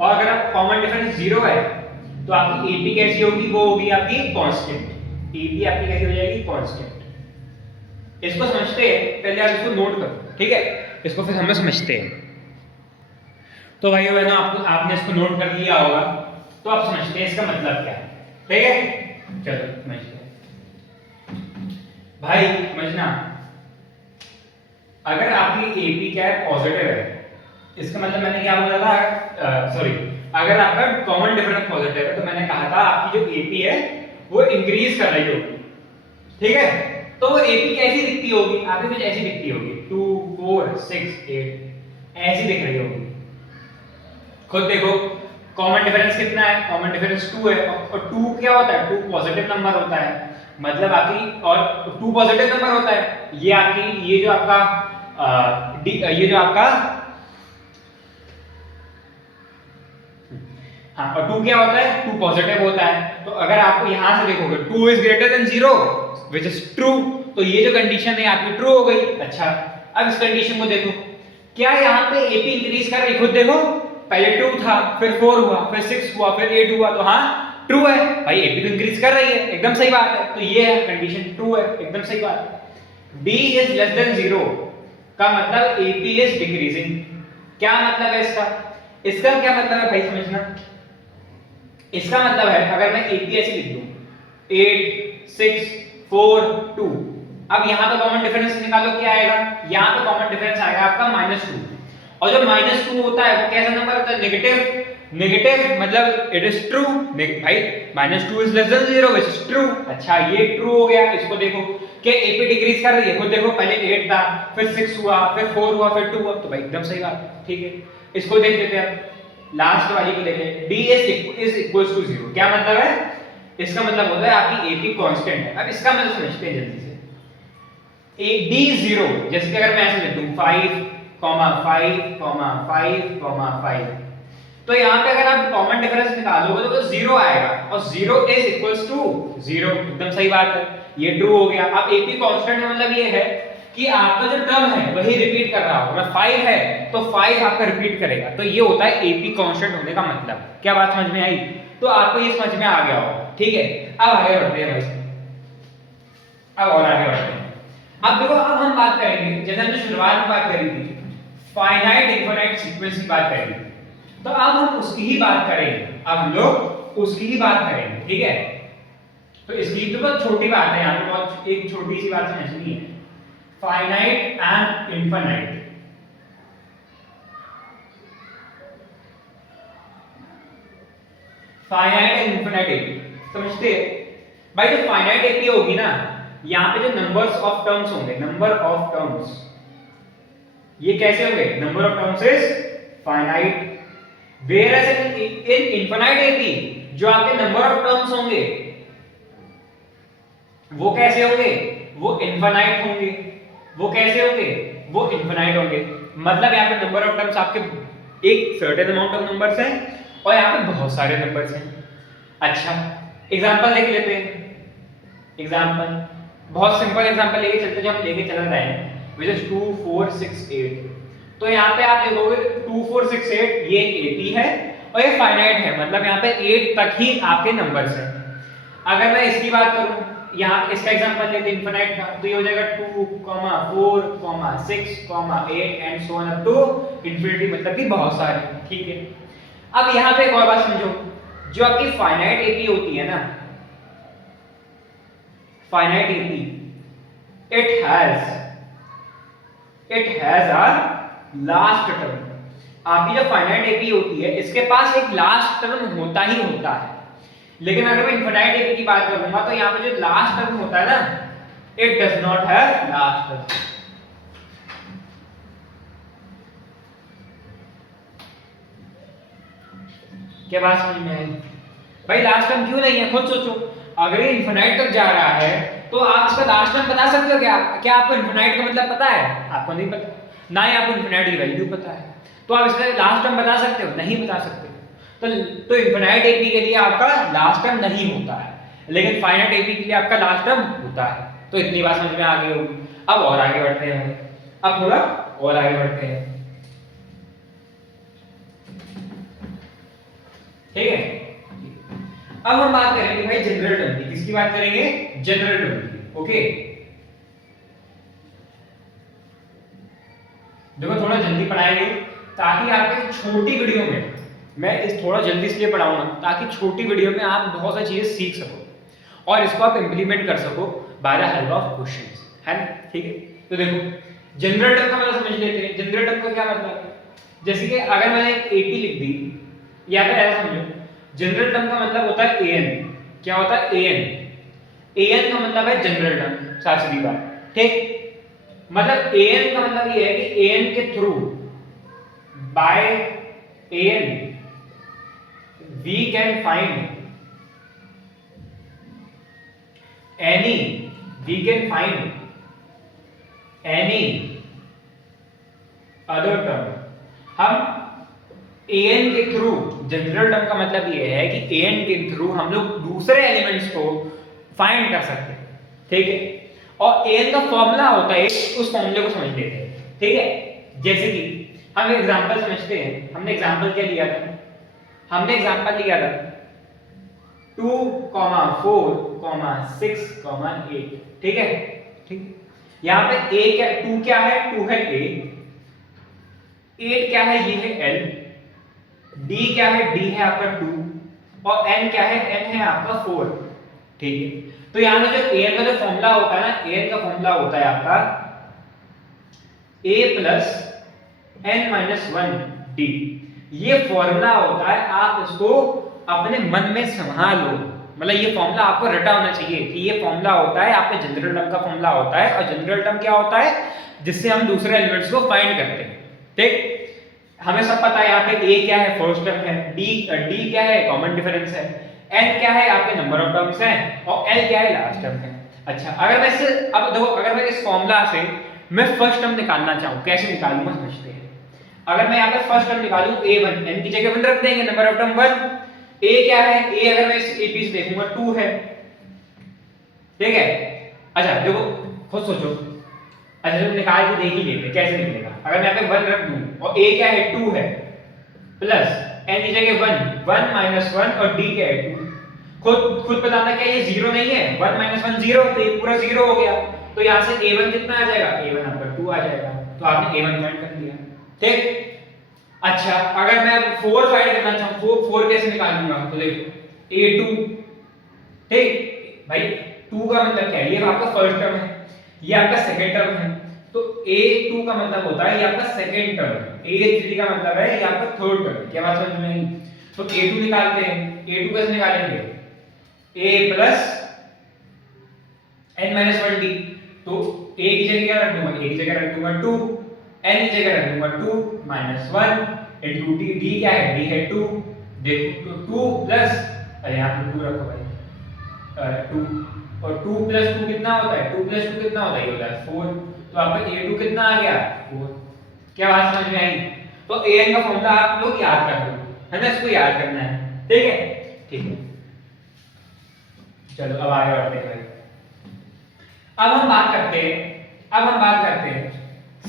और अगर आप कॉमन डिफरेंस 0 है तो आपकी एपी कैसी होगी, वो होगी आपकी कांस्टेंट। एपी आपकी कैसी हो जाएगी, कांस्टेंट। इसको समझते हैं, पहले आप इसको नोट करो, ठीक है, इसको फिर हम समझते हैं। तो भाई है ना, आपने इसको नोट कर लिया होगा, तो आप समझते हैं इसका मतलब क्या है, ठीक है। चलो समझते हैं भाई। समझना, अगर आपकी एपी कैप पॉजिटिव है, इसका मतलब मैंने क्या बोला था, सॉरी, अगर आपका कॉमन डिफरेंस पॉजिटिव है तो मैंने कहा था आपकी जो एपी है वो इंक्रीज कर रही होगी, ठीक है। तो वो एपी कैसी दिखती होगी, आपकी कुछ ऐसी दिखती होगी, 2 4 6 8 ऐसी दिख रही होगी। खुद देखो कॉमन डिफरेंस कितना है, कॉमन डिफरेंस 2 है, और 2 क्या होता है, 2 पॉजिटिव नंबर होता है, मतलब आपकी, और 2 पॉजिटिव नंबर होता है, ये आपकी, ये जो आपका ये जो आपका, हाँ, और 2 क्या होता है, 2 पॉजिटिव होता है। तो अगर आपको यहां से देखोगे 2 is greater than 0 which is true, तो ये जो कंडीशन है आपकी ट्रू हो गई। अच्छा, अब इस कंडीशन को देखो, क्या यहाँ पे एपी इंक्रीज कर रही, खुद देखो, पहले 2 था, फिर 4 हुआ, फिर 6 हुआ, फिर 8 हुआ, तो हाँ ट्रू है भाई, एपी तो इंक्रीज कर रही है, एकदम सही बात है। तो ये है कंडीशन, ट्रू है, एकदम सही बात है। d इज लेस देन 0 का मतलब एपी इज डिक्रीजिंग। क्या मतलब है इसका, इसका क्या मतलब है भाई, समझना, इसका मतलब है अगर मैं एपी ऐसे लिख दूं 8 6 4 2, अब यहां पे कॉमन डिफरेंस निकालो, क्या आएगा, यहां पे कॉमन डिफरेंस आएगा आपका -2, और जो -2 होता है वो कैसा नंबर होता है, नेगेटिव। नेगेटिव मतलब इट इज ट्रू भाई, -2 is less than 0 which is true. अच्छा, ये ट्रू हो गया। इसको देखो कि एपी डिक्रीज कर रही है, खुद देखो, पहले 8 था, फिर 6 हुआ, फिर 4 हुआ, फिर 2 हुआ, तो भाई एकदम सही बात है, ठीक है। इसको देख लेते हैं, लास्ट वाली को देखें, d is equals to 0, क्या मतलब है, इसका मतलब होता है आपकी एपी कांस्टेंट है। अब इसका मतलब समझते हैं जल्दी से, d 0, जैसे कि अगर मैं ऐसे लिख दूं 5 5 5 5, तो यहाँ पे अगर आप कॉमन डिफरेंस निकालोगे तो 0 आएगा, और 0 इज इक्वल्स टू 0, एकदम सही बात है, ये ट्रू हो गया। अब एपी कांस्टेंट का मतलब ये है कि आपका जो टर्म है वही रिपीट कर रहा होगा, 5 है तो 5 आपका रिपीट करेगा, तो ये होता है एपी कांस्टेंट होने का मतलब। क्या बात समझ में आई, तो आपको ये समझ में आ गया होगा, ठीक है। अब आगे बढ़ते हैं भाई, अब और आगे बढ़ते हैं। अब देखो, अब हम बात करेंगे, जैसे हमने शुरुआत में बात करी थी फाइनाइट इनफाइनाइट सीक्वेंस की बात करेंगे, तो अब हम उसकी ही बात करेंगे, अब हम लोग उसकी ही बात करेंगे, ठीक है। तो इसकी तो बहुत छोटी बात है, यहाँ पे बहुत एक छोटी सी बात समझनी है, finite and infinite. Finite and infinite AP समझते हैं भाई। जो फाइनाइट एपी होगी ना, यहाँ पे जो नंबर्स ऑफ टर्म्स होंगे, नंबर ऑफ टर्म्स, ये कैसे होंगे, number of terms is finite, whereas in infinite AP जो आपके नंबर ऑफ टर्म्स होंगे वो कैसे होंगे, वो इनफाइनाइट होंगे। वो कैसे होंगे, वो इनफाइनाइट होंगे। मतलब यहाँ पे नंबर ऑफ टर्म्स आपके एक सर्टेन अमाउंट ऑफ नंबर्स हैं और यहाँ पे बहुत सारे नंबर्स हैं। अच्छा, एग्जांपल देख लेते हैं। एग्जांपल बहुत सिंपल एग्जांपल लेके चलते, जो हम लेके चल रहे हैं, which is 2 4 6 8। तो यहाँ पे आप देखोगे 2 4 6 8 ये एपी है और ये फाइनाइट है, मतलब यहाँ पे 8 तक ही आपके नंबर्स हैं। अगर मैं इसकी बात करूं, यहाँ इसका एग्जांपल लेते हैं इनफाइनाइट का, तो ये हो जाएगा 2 4 6 8 and so on up to infinity, मतलब कि बहुत सारे, ठीक है। अब यहाँ पे एक और बात समझो, जो आपकी फाइनाइट एपी होती है ना, finite AP, it has a last term. आपकी जो फाइनाइट एपी होती है इसके पास एक लास्ट टर्म होता ही होता है, लेकिन अगर मैं इनफाइनाइट एपी की बात करूंगा तो यहाँ पे जो लास्ट टर्म होता है ना, it does not have last term. क्या बात समझ में आई भाई? लास्ट टर्म क्यों नहीं है, खुद सोचो। अगर ये इनफाइनाइट तक जा रहा है तो आप इसका लास्ट टर्म बता सकते हो क्या? क्या आपको इनफाइनाइट का मतलब पता है? आपको नहीं पता, ना ही आपको इनफाइनाइट की वैल्यू पता है, तो आप इसका लास्ट टर्म बता सकते हो? नहीं बता सकते। तो इनफाइनाइट एपी के लिए आपका लास्ट टर्म नहीं होता है, लेकिन फाइनाइट एपी के लिए आपका लास्ट टर्म होता है। तो इतनी बात समझ में आ गई होगी। अब और आगे बढ़ते हैं, अब थोड़ा और आगे बढ़ते हैं। ठीक है। अब हम बात करेंगे भाई जनरल टर्म की। किसकी बात करेंगे? जनरल टर्म की। ओके, देखो थोड़ा जल्दी पढ़ाएंगे ताकि आपके छोटी वीडियो में, मैं इस थोड़ा जल्दी इसलिए पढ़ाऊंगा ताकि छोटी वीडियो में आप बहुत सारी चीजें सीख सको और इसको आप इंप्लीमेंट कर सको by the help of questions, है ना? ठीक है, तो देखो जनरल टर्म का मतलब समझ लेते हैं। जनरल टर्म का क्या मतलब है? जैसे कि अगर मैंने 80 लिख दी, या फिर ऐसा समझो, जनरल टर्म का मतलब होता है an। क्या होता है? an का मतलब है जनरल टर्म, साफ सीधी बात। ठीक, मतलब an का मतलब ये है कि an के through, by an we can find any, we can find any other term। हम an के थ्रू, जनरल टर्म का मतलब ये है कि an के थ्रू हम लोग दूसरे एलिमेंट्स को फाइंड कर सकते हैं। ठीक है, और an का फॉर्मूला होता है, उस फॉर्मूले को समझ लेते हैं। ठीक है, जैसे कि हम एग्जांपल समझते हैं। हमने एग्जांपल क्या लिया था? हमने एग्जांपल लिया था 2, 4, 6, 8। ठीक है, ठीक, यहाँ पे a क्या, 2 क्या है? 2 है a, 8 क्या है? ये है l, d क्या है? d है आपका 2, और n क्या है? n है आपका 4। ठीक है, तो यहाँ पे जो an का जो फॉर्मूला होता है ना, an का फॉर्मूला होता है आपका a plus n minus 1 d। ये फॉर्मूला होता है, आप इसको अपने मन में संभाल लो। मतलब ये फॉर्मूला आपको रटा होना चाहिए कि ये फॉर्मूला होता है, आपके जनरल टर्म का फॉर्मूला होता है। और जनरल टर्म क्या होता है? जिससे हम दूसरे एलिमेंट्स को फाइंड करते हैं। ठीक, हमें सब पता है यहाँ पे a क्या है? फर्स्ट टर्म है, d क्या है? कॉमन डिफरेंस है, n क्या है? आपके नंबर ऑफ टर्म्स हैं, और l क्या है? लास्ट टर्म है। अच्छा, अगर मैं इसे, अब देखो, अगर मैं इस फॉर्मूला से मैं फर्स्ट टर्म निकालना चाहूँ, कैसे निकालूंगा समझते हैं। अगर मैं यहाँ पे फर्स्ट टर्म निकालूं a1, n की जगह 1 रख देंगे, नंबर ऑफ टर्म 1। a क्या है? a अगर मैं इस a से देखूंगा 2 है। ठीक है, अच्छा देखो, खुद सोचो। अच्छा, जब निकाल के देख ही लेते कैसे निकलेगा। अगर मैं यहाँ पे 1 रख दूं और a क्या है? 2 है, प्लस n की जगह 1 माइनस 1, और d क्या है? 2। खुद बताना, क्या ये 0 नहीं है? 1 माइनस 1 0, तो ये पूरा 0 हो गया। तो यहाँ से a1 कितना आ जाएगा? a1 आपका 2 आ जाएगा। तो आपने a1 फाइंड कर लिया। ठीक, अच्छा अगर मैं 4 फाइंड करना चाहूँ, 4 कैसे निकालूंगा? तो देखो a2। ठीक भाई, 2 का मतलब क्या है? ये आपका फर्स्ट टर्म है, ये आपका सेकंड टर्म है। तो a2 का मतलब होता है ये आपका सेकंड टर्म है, a3 का मतलब है ये आपका थर्ड टर्म है। क्या बात समझ में आई? तो a2 निकालते हैं। a2 कैसे निकालेंगे? a plus n minus 1d। तो a की जगह क्या रख दूंगा? a की जगह रख दूंगा 2, n की जगह रख दूंगा 2 माइनस 1 इनटू d। d क्या है? d है 2। देखो तो 2 प्लस, अरे यहाँ पे 2 रखो भाई, 2, और 2 प्लस 2 कितना होता है? 2 प्लस 2 कितना होता है? ये होता है 4। तो आपका a2 कितना आ गया? 4। क्या बात समझ में आई? तो an का फॉर्मूला आप लोग याद कर लो, है ना? इसको याद करना है। ठीक है, ठीक है, चलो अब आगे बढ़ते हैं भाई। अब हम बात करते हैं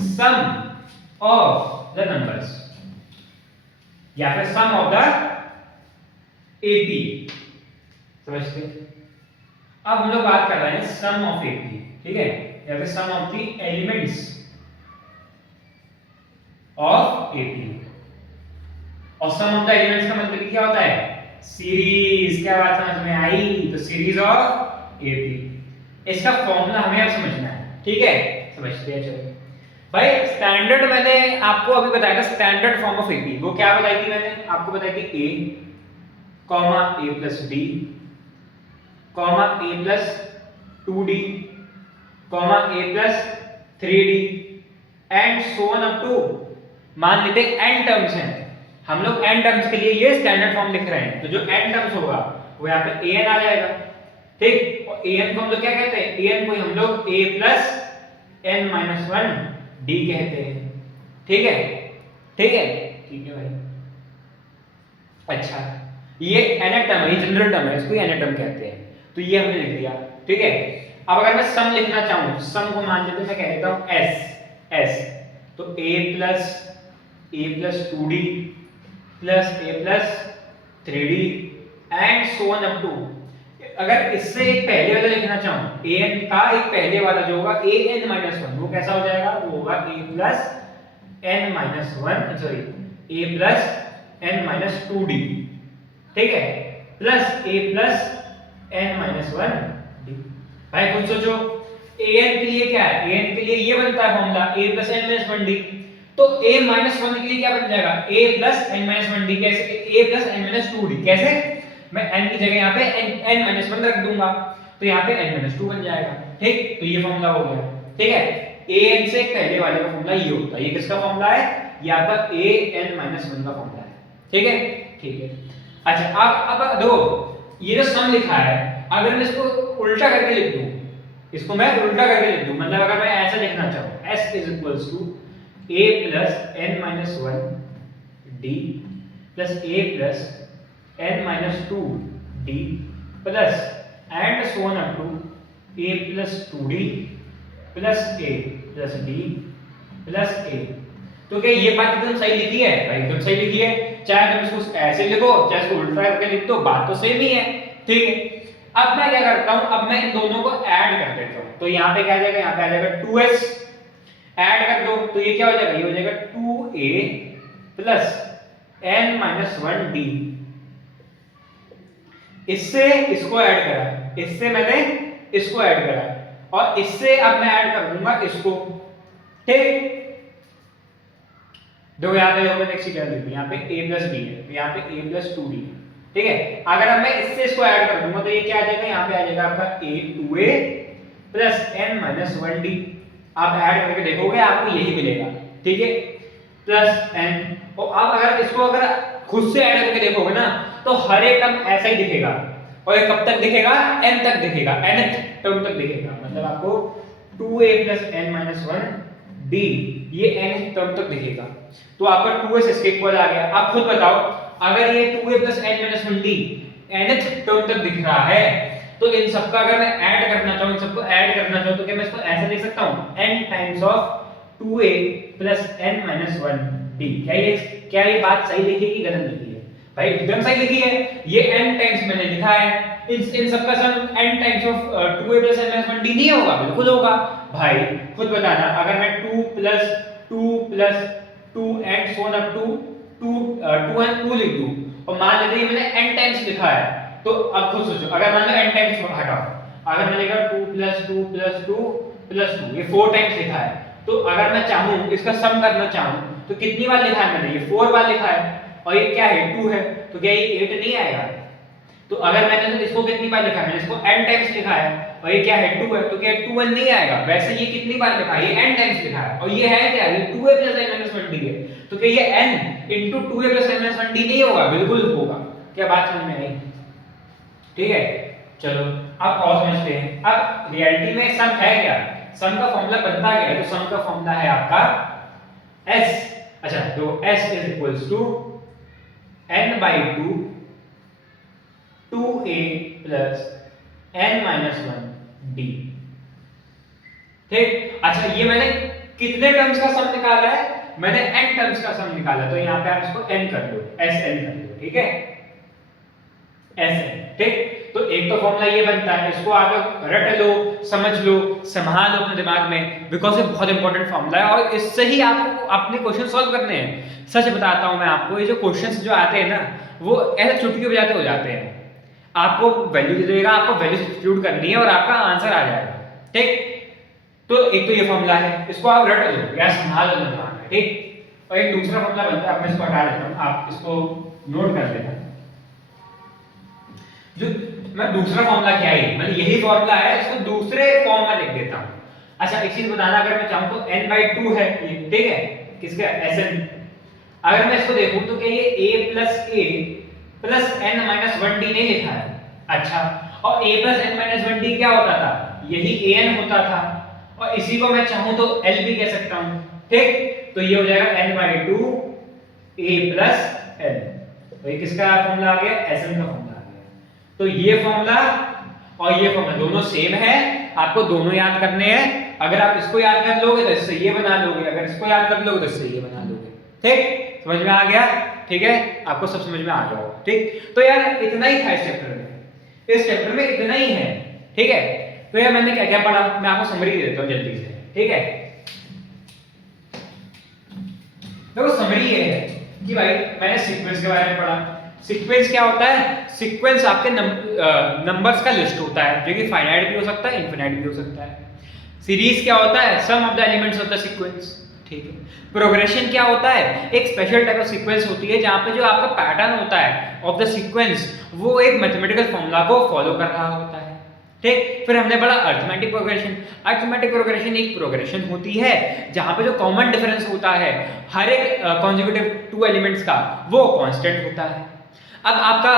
सम ऑफ द नंबर्स, या फिर सम ऑफ द एपी। समझते हैं? अब हम लोग बात कर रहे हैं सम ऑफ एपी, ठीक है, या फिर sum of the elements of AP. और सम ऑफ द एलिमेंट्स का मतलब क्या होता है? सीरीज। क्या बात समझ में आई? तो सीरीज ऑफ एपी, इसका फॉर्मूला हमें अब समझना है। ठीक है, समझते हैं। चलो भाई, स्टैंडर्ड मैंने आपको अभी बताया था, स्टैंडर्ड फॉर्म ऑफ एपी। वो क्या बताई थी? मैंने आपको बताई थी a comma a plus d comma a plus 2d comma a plus 3d and so on up to, मान लेते n टर्म्स हैं हम लोग। n टर्म्स के लिए ये स्टैंडर्ड फॉर्म लिख रहे हैं, तो जो n टर्म्स होगा वो यहाँ पे an आ जाएगा। ठीक, और an को हम लोग क्या कहते हैं? an को हम लोग a plus n minus 1 d कहते हैं। ठीक है, ठीक है, ठीक है भाई। अच्छा, ये nth टर्म है, ये जनरल टर्म है, इसको nth टर्म कहते हैं। तो ये हमने लिख दिया। ठीक है, अब अगर मैं सम लिखना चाहूँ, सम को मान लेते हैं, मैं कह देता हूँ s। तो a plus 2d plus a plus 3D and so on up to. अगर इससे एक पहले वाला लिखना चाहूं an का एक पहले वाला जो होगा an माइनस वन, वो कैसा हो जाएगा, वो होगा a plus n minus one, sorry a plus n minus 2d, ठीक है, plus a plus n minus one d। भाई खुद सोचो an के लिए क्या है, an के लिए ये बनता है formula a plus n minus one d, तो a माइनस वन के लिए क्या बन जाएगा, a plus n minus one d। कैसे, a plus n minus two d, कैसे, मैं n की जगह यहाँ पे n माइनस वन रख दूंगा तो यहाँ पे n माइनस टू बन जाएगा, ठीक। तो ये फॉर्मूला हो गया, ठीक है। an से पहले वाले का फॉर्मूला ये होता है, ये किसका फॉर्मूला है, ये आपका an माइनस वन का फॉर्मूला है, ठीक है, ठीक है। अच्छा अब देखो ये जो सम लिखा है, अगर मैं इसको उल्टा करके लिख दूं, इसको मैं उल्टा करके लिख दूं, मतलब अगर मैं ऐसा लिखना चाहूं s is equals to a plus n minus one d plus a plus n minus two d plus and so on up to a plus two d plus a plus d plus a। तो क्या ये बात एकदम सही लिखी है भाई, एकदम सही लिखी है, चाहे तुम इसको ऐसे लिखो चाहे इसको उल्टा करके लिख दो, बात तो सेम ही है, ठीक है। अब मैं क्या करता हूं, अब मैं इन दोनों को ऐड कर देता हूं, तो यहाँ पे क्या आ जाएगा, यहाँ पे आ जाएगा 2s, ऐड कर दो तो ये क्या हो जाएगा, ये हो जाएगा 2a plus n minus one d। इससे इसको ऐड करा, इससे मैंने इसको ऐड करा, और इससे अब मैं ऐड कर दूंगा इसको, ठीक। देखो यहाँ पे मैंने एक चीज क्या लिखी, यहाँ पे a प्लस d है, तो यहाँ पे a प्लस टू d, ठीक है। अगर अब मैं इससे इसको ऐड कर दूंगा तो ये क्या आ जाएगा, यहाँ पे आ जाएगा आपका a 2a plus n minus one d। आप ऐड करके देखोगे आपको यही मिलेगा, ठीक है, प्लस n। और आप अगर इसको अगर खुद से ऐड करके देखोगे ना तो हर एक टर्म ऐसा ही दिखेगा, और ये कब तक दिखेगा, n तक दिखेगा, nth टर्म तक दिखेगा, मतलब आपको 2a plus n minus one d ये nth टर्म तक दिखेगा। तो आपका 2s इसके इक्वल आ गया। आप खुद बताओ अगर ये 2a plus n minus one d nth term तक दिख रहा है तो इन सबका अगर मैं ऐड करना चाहूं, इन सबको ऐड करना चाहूं तो क्या मैं इसको ऐसे लिख सकता हूं, n times of 2a plus n minus one d। क्या ये बात सही लिखी है कि गलत लिखी है, भाई एकदम सही लिखी है, ये n टाइम्स मैंने लिखा है, इन सबका सम n times of 2a plus n minus one d नहीं होगा, बिल्कुल होगा। भाई खुद बताना, अगर मैं 2 plus 2 and so on up to 2 and 2 लिख दूं और मान लेते हैं मैंने n टाइम्स लिखा है, तो अब खुद सोचो अगर मान लो n टाइम्स हटाओ, अगर मैंने लिखा 2 प्लस 2 प्लस 2 प्लस 2, ये 4 टाइम्स लिखा है, तो अगर मैं चाहूं इसका सम करना चाहूं तो कितनी बार लिखा है मैंने, ये 4 बार लिखा है, और ये क्या है 2 है, तो क्या ये 8 नहीं आएगा। तो अगर मैंने इसको कितनी बार लिखा है, मैंने इसको n टाइम्स लिखा है और ये क्या है 2 है, तो क्या 2n नहीं आएगा। वैसे ये कितनी बार लिखा है, ये n टाइम्स लिखा है, और ये है क्या, ये 2a plus n minus 1d है, तो क्या ये n into 2a plus n minus 1d नहीं होगा, बिल्कुल होगा। क्या बात समझ में आई, ठीक है। चलो अब और समझते हैं, अब रियलिटी में सम है क्या, सम का फॉर्मूला बनता क्या है, तो सम का फॉर्मूला है आपका s। अच्छा तो s is equals to n by 2 2a plus n minus one d, ठीक। अच्छा ये मैंने कितने टर्म्स का सम निकाला है, मैंने n टर्म्स का सम निकाला, तो यहाँ पे आप इसको n कर दो, sn कर दो, ठीक है, sn, ठीक। तो एक तो फॉर्मूला ये बनता है, इसको आप रट लो, समझ लो, संभाल लो अपने दिमाग में, बिकॉज ये बहुत इंपॉर्टेंट फॉर्मूला है और इससे ही आपको अपने क्वेश्चन सॉल्व करने हैं। सच बताता हूं मैं आपको, ये जो क्वेश्चंस जो आते हैं ना वो ऐसे चुटकी बजाते हो जाते हैं, आपको वैल्यू दे देगा, आपको वैल्यू सब्स्टिट्यूट करनी है और आपका आंसर आ जाएगा, ठीक। तो एक तो ये फॉर्मूला है, इसको आप रट लो या संभाल लो दिमाग में, ठीक। और एक दूसरा फॉर्मूला बनता है, मैं इसको हटा देता हूं, आप इसको नोट कर लेना। जो मैं दूसरा फॉर्मूला क्या है, मतलब यही फॉर्मूला है, इसको दूसरे फॉर्म में लिख देता हूं। अच्छा एक चीज बताना, अगर मैं चाहूं तो n/2 है ये, ठीक है, किसका Sn। अगर मैं इसको देखूं तो क्या ये a plus n minus 1d नहीं लिखा है, अच्छा, और a plus n minus 1d क्या होता था, यही an होता था, और इसी को मैं चाहूं तो l भी कह सकता हूं, ठीक। तो ये हो जाएगा n/2 a प्लस n, तो ये किसका फॉर्मूला आ गया, Sn का फॉर्मूला। तो ये फॉर्मूला और ये फॉर्मूला दोनों सेम है, आपको दोनों याद करने हैं। अगर आप इसको याद कर लोगे तो इससे ये बना लोगे, अगर इसको याद कर लोगे तो इससे ये बना लोगे, ठीक। समझ में आ गया, ठीक है, आपको सब समझ में आ गया होगा। ठीक, तो यार इतना ही था इस चैप्टर में, इस चैप्टर में इतना ही है। ठीक है, तो यार मैंने क्या क्या पढ़ा, मैं आपको समरी दे देता हूँ जल्दी से। ठीक है, देखो समरी ये है कि भाई मैंने सीक्वेंस के बारे में पढ़ा। सीक्वेंस क्या होता है? सीक्वेंस आपके नंबर्स का लिस्ट होता है, जो कि फाइनाइट भी हो सकता है, इनफिनाइट भी हो सकता है। सीरीज क्या होता है? Sum of the elements of the sequence. ठीक है, प्रोग्रेशन क्या होता है? एक स्पेशल टाइप ऑफ सीक्वेंस होती है जहां पे जो आपका पैटर्न होता है ऑफ द सीक्वेंस वो एक मैथमेटिकल फॉर्मूला को फॉलो कर रहा होता है। ठीक, फिर हमने पढ़ा अरिथमेटिक प्रोग्रेशन। अरिथमेटिक प्रोग्रेशन एक प्रोग्रेशन होती है जहां पे जो कॉमन डिफरेंस होता है हर एक कॉन्जिक्यूटिव टू एलिमेंट्स का वो कांस्टेंट होता है। अब आपका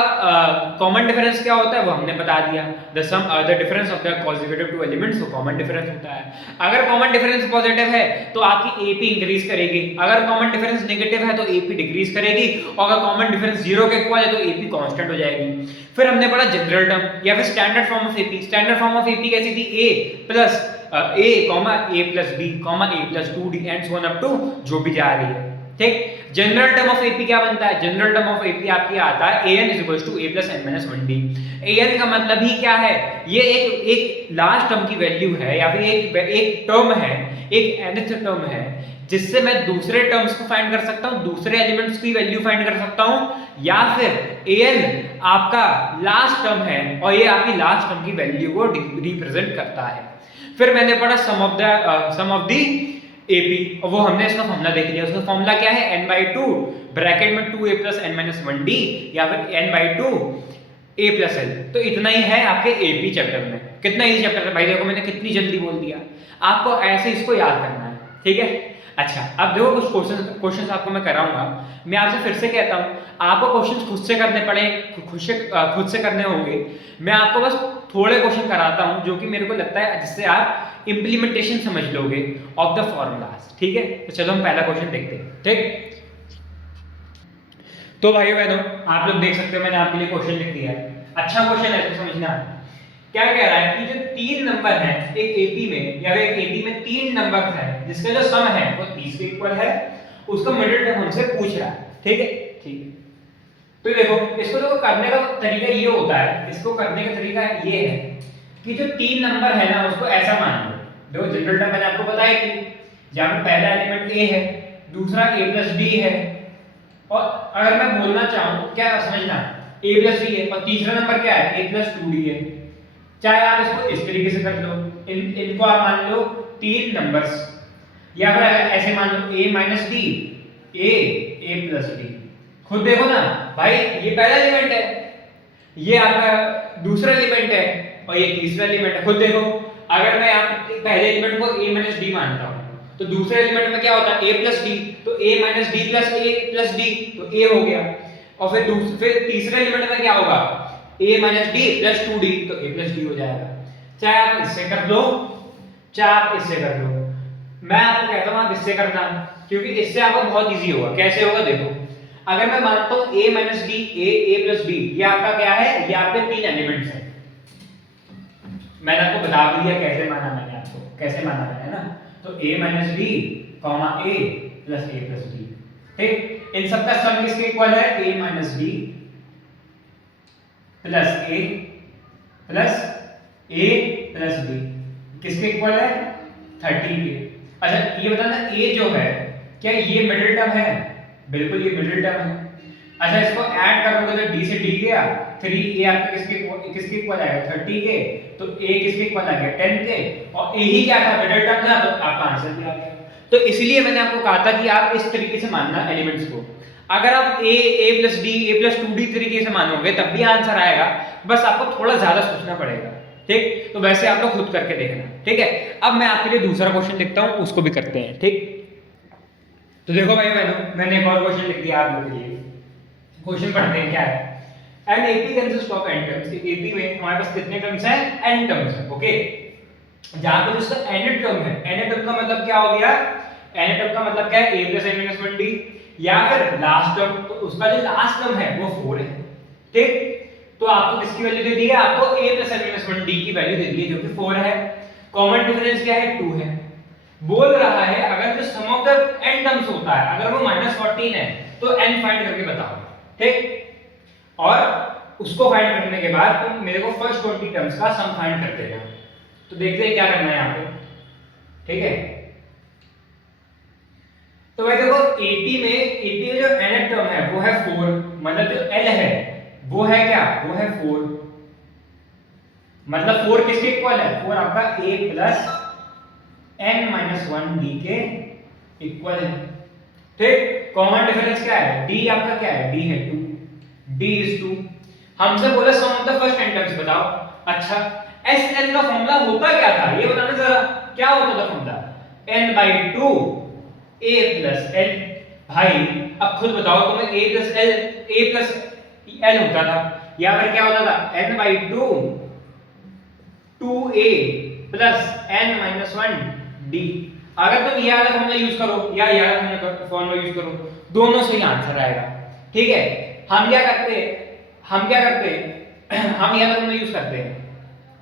कॉमन डिफरेंस क्या होता है वो हमने बता दिया, the difference of the consecutive two elements वो कॉमन डिफरेंस होता है। अगर कॉमन डिफरेंस पॉजिटिव है तो आपकी एपी इंक्रीज करेगी, अगर कॉमन डिफरेंस नेगेटिव है तो एपी डिक्रीज करेगी, और अगर कॉमन डिफरेंस 0 के इक्वल है तो एपी कांस्टेंट हो जाएगी। फिर हमने पढ़ा जनरल टर्म या फिर standard form of AP. Standard form of AP कैसी थी? a plus a comma a plus b comma a plus 2d and so on up to जो भी जा रही है। ठीक, जनरल टर्म ऑफ एपी क्या बनता है? जनरल टर्म ऑफ एपी आपकी आता है an a + n - 1d। an का मतलब ही क्या है? ये एक लास्ट टर्म की वैल्यू है या फिर एक टर्म है, एक nth टर्म है जिससे मैं दूसरे टर्म्स को फाइंड कर सकता हूं, दूसरे एलिमेंट्स की वैल्यू फाइंड कर सकता हूं, या फिर an आपका लास्ट टर्म है और ये आपकी लास्ट टर्म की वैल्यू को रिप्रेजेंट करता है। फिर मैंने पढ़ा सम ऑफ द एपी, और वो हमने इसका फॉर्मूला देख लिया। उसका फॉर्मूला क्या है? n/2 ब्रैकेट में 2a + n - 1d या फिर n/2 a + l। तो इतना ही है आपके एपी चैप्टर में। कितना ही चैप्टर है भाई, देखो मैंने कितनी जल्दी बोल दिया। आपको ऐसे इसको याद करना है। ठीक है, अच्छा अब देखो कुछ क्वेश्चंस आपको मैं कराऊंगा। मैं आपसे फिर से कहता हूं, आपको क्वेश्चंस खुद से करने पड़े, खुद से करने होंगे। मैं आपको बस थोड़े क्वेश्चन कराता हूं जो कि मेरे को लगता है जिससे आप इंप्लीमेंटेशन समझ लोगे ऑफ द फॉर्मूलाज। ठीक है, तो चलो हम पहला क्वेश्चन देखते हैं। ठीक, तो भाइयों बहनों आप लोग देख सकते हो मैंने आपके लिए क्वेश्चन लिख दिया है। अच्छा क्वेश्चन है तो समझना। क्या कह रहा है कि जो 3 नंबर हैं एक एपी में, या एक एपी में 3 नंबर है जिसका जो सम है वो 30 के इक्वल है, उसका मिडिल टर्म हमसे पूछ रहा है। ठीक है, ठीक है, तो देखो इसको तो करने का तरीका ये होता है, इसको करने का तरीका ये है कि जो 3 नंबर है ना उसको ऐसा मान लो। देखो जनरल टर्म मैंने आपको बताया कि जहां पे पहला एलिमेंट a है, दूसरा a + b है, और अगर मैं बोलना चाहूं क्या समझना, a + b है और तीसरा नंबर क्या है? a + 2d है। चाहे आप इसको इस तरीके से कर लो, इनको आप मान लो 3 नंबर्स, या फिर ऐसे मान लो a - d a + d। खुद देखो ना भाई, ये पहला एलिमेंट है, ये आपका दूसरा एलिमेंट है और ये तीसरा एलिमेंट है। खुद देखो, अगर मैं पहले एलिमेंट को a - d मानता हूं तो दूसरे एलिमेंट में क्या होता है? a + d, तो a - d + a + d तो a हो गया, और फिर तीसरे एलिमेंट में क्या होगा? a - d + 2d तो a + d हो जाएगा। चाहे आप इससे कर लो, चाहे आप इससे कर लो। मैं आपको कहता हूं आप इससे करना, क्योंकि इससे आपको बहुत इजी होगा। कैसे होगा देखो, अगर मैं मानता हूं a - d a + b, ये आपका क्या है? ये आपके 3 एलिमेंट्स हैं। मैंने आपको बता दिया कैसे माना, मैंने आपको कैसे माना है ना। तो a - d, a + a + b। ठीक, इन सब का सम किसके इक्वल है? a - d + a + b किसके इक्वल है? 30 के। अच्छा ये बताना, a जो है क्या ये मिडिल टर्म है? बिल्कुल ये मिडिल टर्म है। अच्छा इसको ऐड करोगे तो d से d गया, 3a आपका किसके इक्वल आएगा? 30 के, तो a किसके इक्वल आ गया? 10 के, और a ही क्या था? मिडिल टर्म था, तो आपका आंसर भी आ गया। तो इसलिए मैंने आपको कहा था कि आप इस तरीके से मानना एलिमेंट्स को। अगर आप a + d a + 2d तरीके से मानोगे तब भी आंसर आएगा, बस आपको थोड़ा ज्यादा सोचना पड़ेगा। ठीक, तो वैसे आप लोग खुद करके देखना। ठीक है, अब मैं आपके लिए दूसरा क्वेश्चन लिखता हूं, उसको भी करते हैं। ठीक, तो देखो भाई मैंने एक और क्वेश्चन लिख दिया आप लोगों के लिए। क्वेश्चन पढ़ते हैं क्या है। An AP consist of n terms. AP में हमारे पास कितने टर्म्स हैं? n टर्म्स हैं। ओके, जहां पे जिसका n टर्म है, n टर्म का मतलब क्या हो गया? n टर्म का मतलब क्या है? a + n - 1d, या फिर लास्ट टर्म, तो उसका जो लास्ट टर्म है वो 4 है। ठीक, तो आपको किसकी वैल्यू दे दी है? आपको a + n - 1d की वैल्यू दे दी है जो कि 4 है। कॉमन डिफरेंस क्या है? 2 है। बोल रहा है अगर जो सम ऑफ द n टर्म्स होता है अगर वो -14 है तो n फाइंड करके बताओ, ठीक। और उसको फाइंड करने के बाद तुम मेरे को फर्स्ट 20 टर्म्स का सम फाइंड कर देना। तो देखते हैं क्या करना है यहाँ पे, ठीक है। तो भाई देखो 80 में जो nth टर्म है वो है 4, मतलब जो l है वो है क्या, वो है 4, मतलब 4 किसके इक्वल है, 4 आपका a plus n minus 1 d के इक्वल है, ठीक। कॉमन डिफरेंस क्या है, d आपका क्या है, d है 2, d इज 2। हमसे बोला sum of the first n terms बताओ। अच्छा Sn का फॉर्मूला होता क्या था ये बताना जरा, क्या होता था formula, n/2 a plus l। भाई अब खुद बताओ तुम्हें a प्लस l होता था, या फिर क्या होता था n/2 2a plus n minus 1 d। अगर तुम ये वाला फॉर्मूला यूज करो या ये वाला फॉर्मूला यूज करो, दोनों से ही आंसर आएगा, ठीक है। हम क्या करते हम ये वाला फॉर्मूला यूज करते हैं,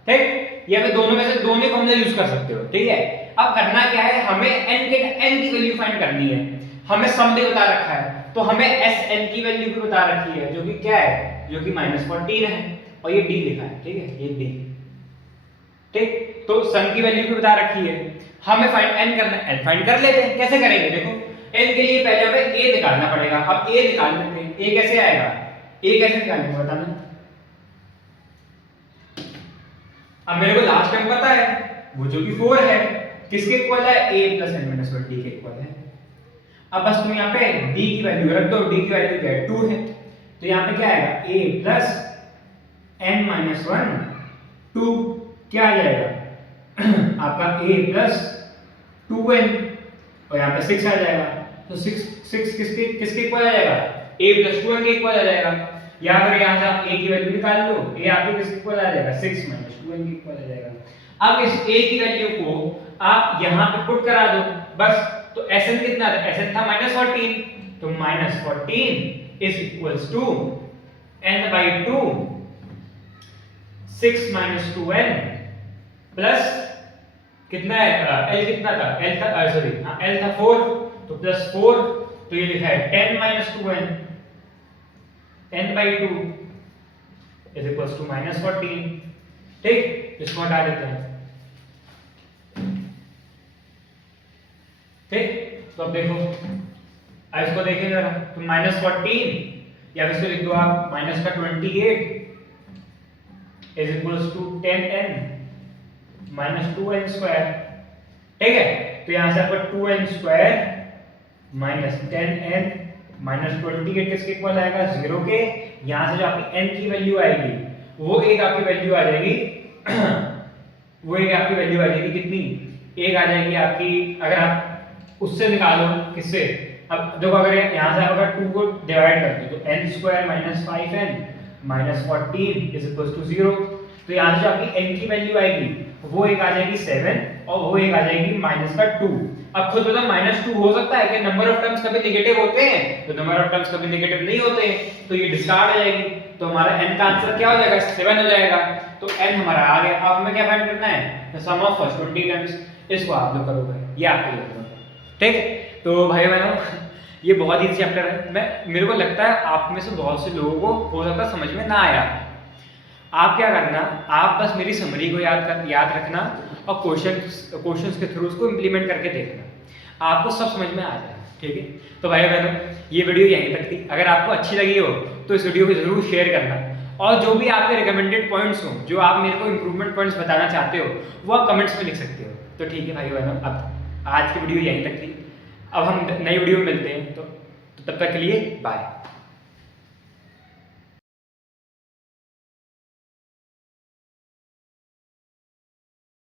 ठीक, या फिर दोनों में से दोनों फॉर्मूला यूज कर सकते हो, ठीक है। अब करना क्या है, हमें n की वैल्यू फाइंड करनी है। हमें सम भी बता रखा है, तो हमें Sn की वैल्यू भी बता रखी है, जो कि क्या है, जो कि -14 है, और ये d लिखा है, ठीक है, ये d, ठीक। तो सम की वैल्यू भी बता रखी है, हमें फाइंड n करना है, n फाइंड कर लेते हैं। कैसे करेंगे, देखो n के लिए पहले हमें a निकालना पड़ेगा। अब a निकाल लेते हैं, a कैसे आएगा, a कैसे निकालेंगे बताना। अब मेरे को लास्ट टर्म पता है, वो जो कि 4 है, किसके इक्वल है, a plus n minus 1 d के इक्वल है। अब बस तुम यहाँ पे d की वैल्यू रख दो, d की वैल्यू क्या है, 2 है, तो यहाँ पे क्या आएगा, a प्लस n माइनस 1 2, क्या आ जाएगा आपका a प्लस 2n, और यहाँ पे 6 आ जाएगा। तो 6 किसके इक्वल आ जाएगा, a प्लस 2n के इक्वल आ जाएगा। या फिर यहाँ से आप a की वैल्यू निकाल लो, a आपके किसके इक्वल आ जाएगा, 6 माइनस 2n के इक्वल आ जाएगा। अब इस a की वैल्यू को आप यहाँ पे पुट करा दो बस। तो Sn कितना था, Sn था -14, तो -14 is equals to n/2 6 minus 2n plus कितना है, l कितना था, l था सॉरी हाँ l था 4, तो प्लस 4, तो ये लिखा है 10 minus 2n, n/2 is equals to -14, ठीक। इसको हटा देते हैं, ठीक। तो अब देखो, अब इसको देखिए जरा, तो -14 या इसको लिख दो आप माइनस का 28 is equals to 10n minus 2n square, ठीक है। तो यहां से आपका 2n square minus 10n minus 28 किसके इक्वल आएगा, 0 के। यहां से जो आपकी n की वैल्यू आएगी वो एक आपकी वैल्यू आ जाएगी वो एक आपकी वैल्यू आ जाएगी कितनी, एक आ जाएगी आपकी, अगर आप उससे निकालो किससे, अब देखो अगर यहां से आप अगर 2 को डिवाइड करते हो तो n square minus 5n minus 14 is equal to 0। तो यहां से जो आपकी n की वैल्यू आएगी वो एक आ जाएगी 7 और वो एक आ जाएगी माइनस का 2। अब खुद बताओ -2 हो सकता है कि नंबर ऑफ टर्म्स कभी नेगेटिव होते हैं, तो नंबर ऑफ टर्म्स कभी नेगेटिव नहीं होते हैं, तो ये डिस्कार्ड हो जाएगी। तो हमारा n का आंसर क्या हो जाएगा, 7 हो जाएगा। तो n हमारा आ गया। अब हमें क्या फाइंड करना है, the sum of first 20 terms. इसको आप लोग करोगे, ये आपके लिए होगा, ठीक है। तो भाई बहनों ये बहुत ही चैप्टर है, मेरे को लगता है आप में से बहुत से लोगों को हो सकता है समझ में ना आया। आप क्या करना, आप बस मेरी समरी को याद रखना और क्वेश्चंस के थ्रू उसको इम्प्लीमेंट करके देखना, आपको सब समझ में आ जाएगा, ठीक है। तो भाई बहनों ये वीडियो यहीं तक थी। अगर आपको अच्छी लगी हो तो इस वीडियो को जरूर शेयर करना, और जो भी आपके रिकमेंडेड पॉइंट्स हो, जो आप मेरे को इम्प्रूवमेंट पॉइंट्स बताना चाहते हो, वो आप कमेंट्स में लिख सकते हो। तो ठीक है भाई बहनों, अब आज की वीडियो यहीं तक थी। अब हम नई वीडियो में मिलते हैं, तो तब तक के लिए बाय।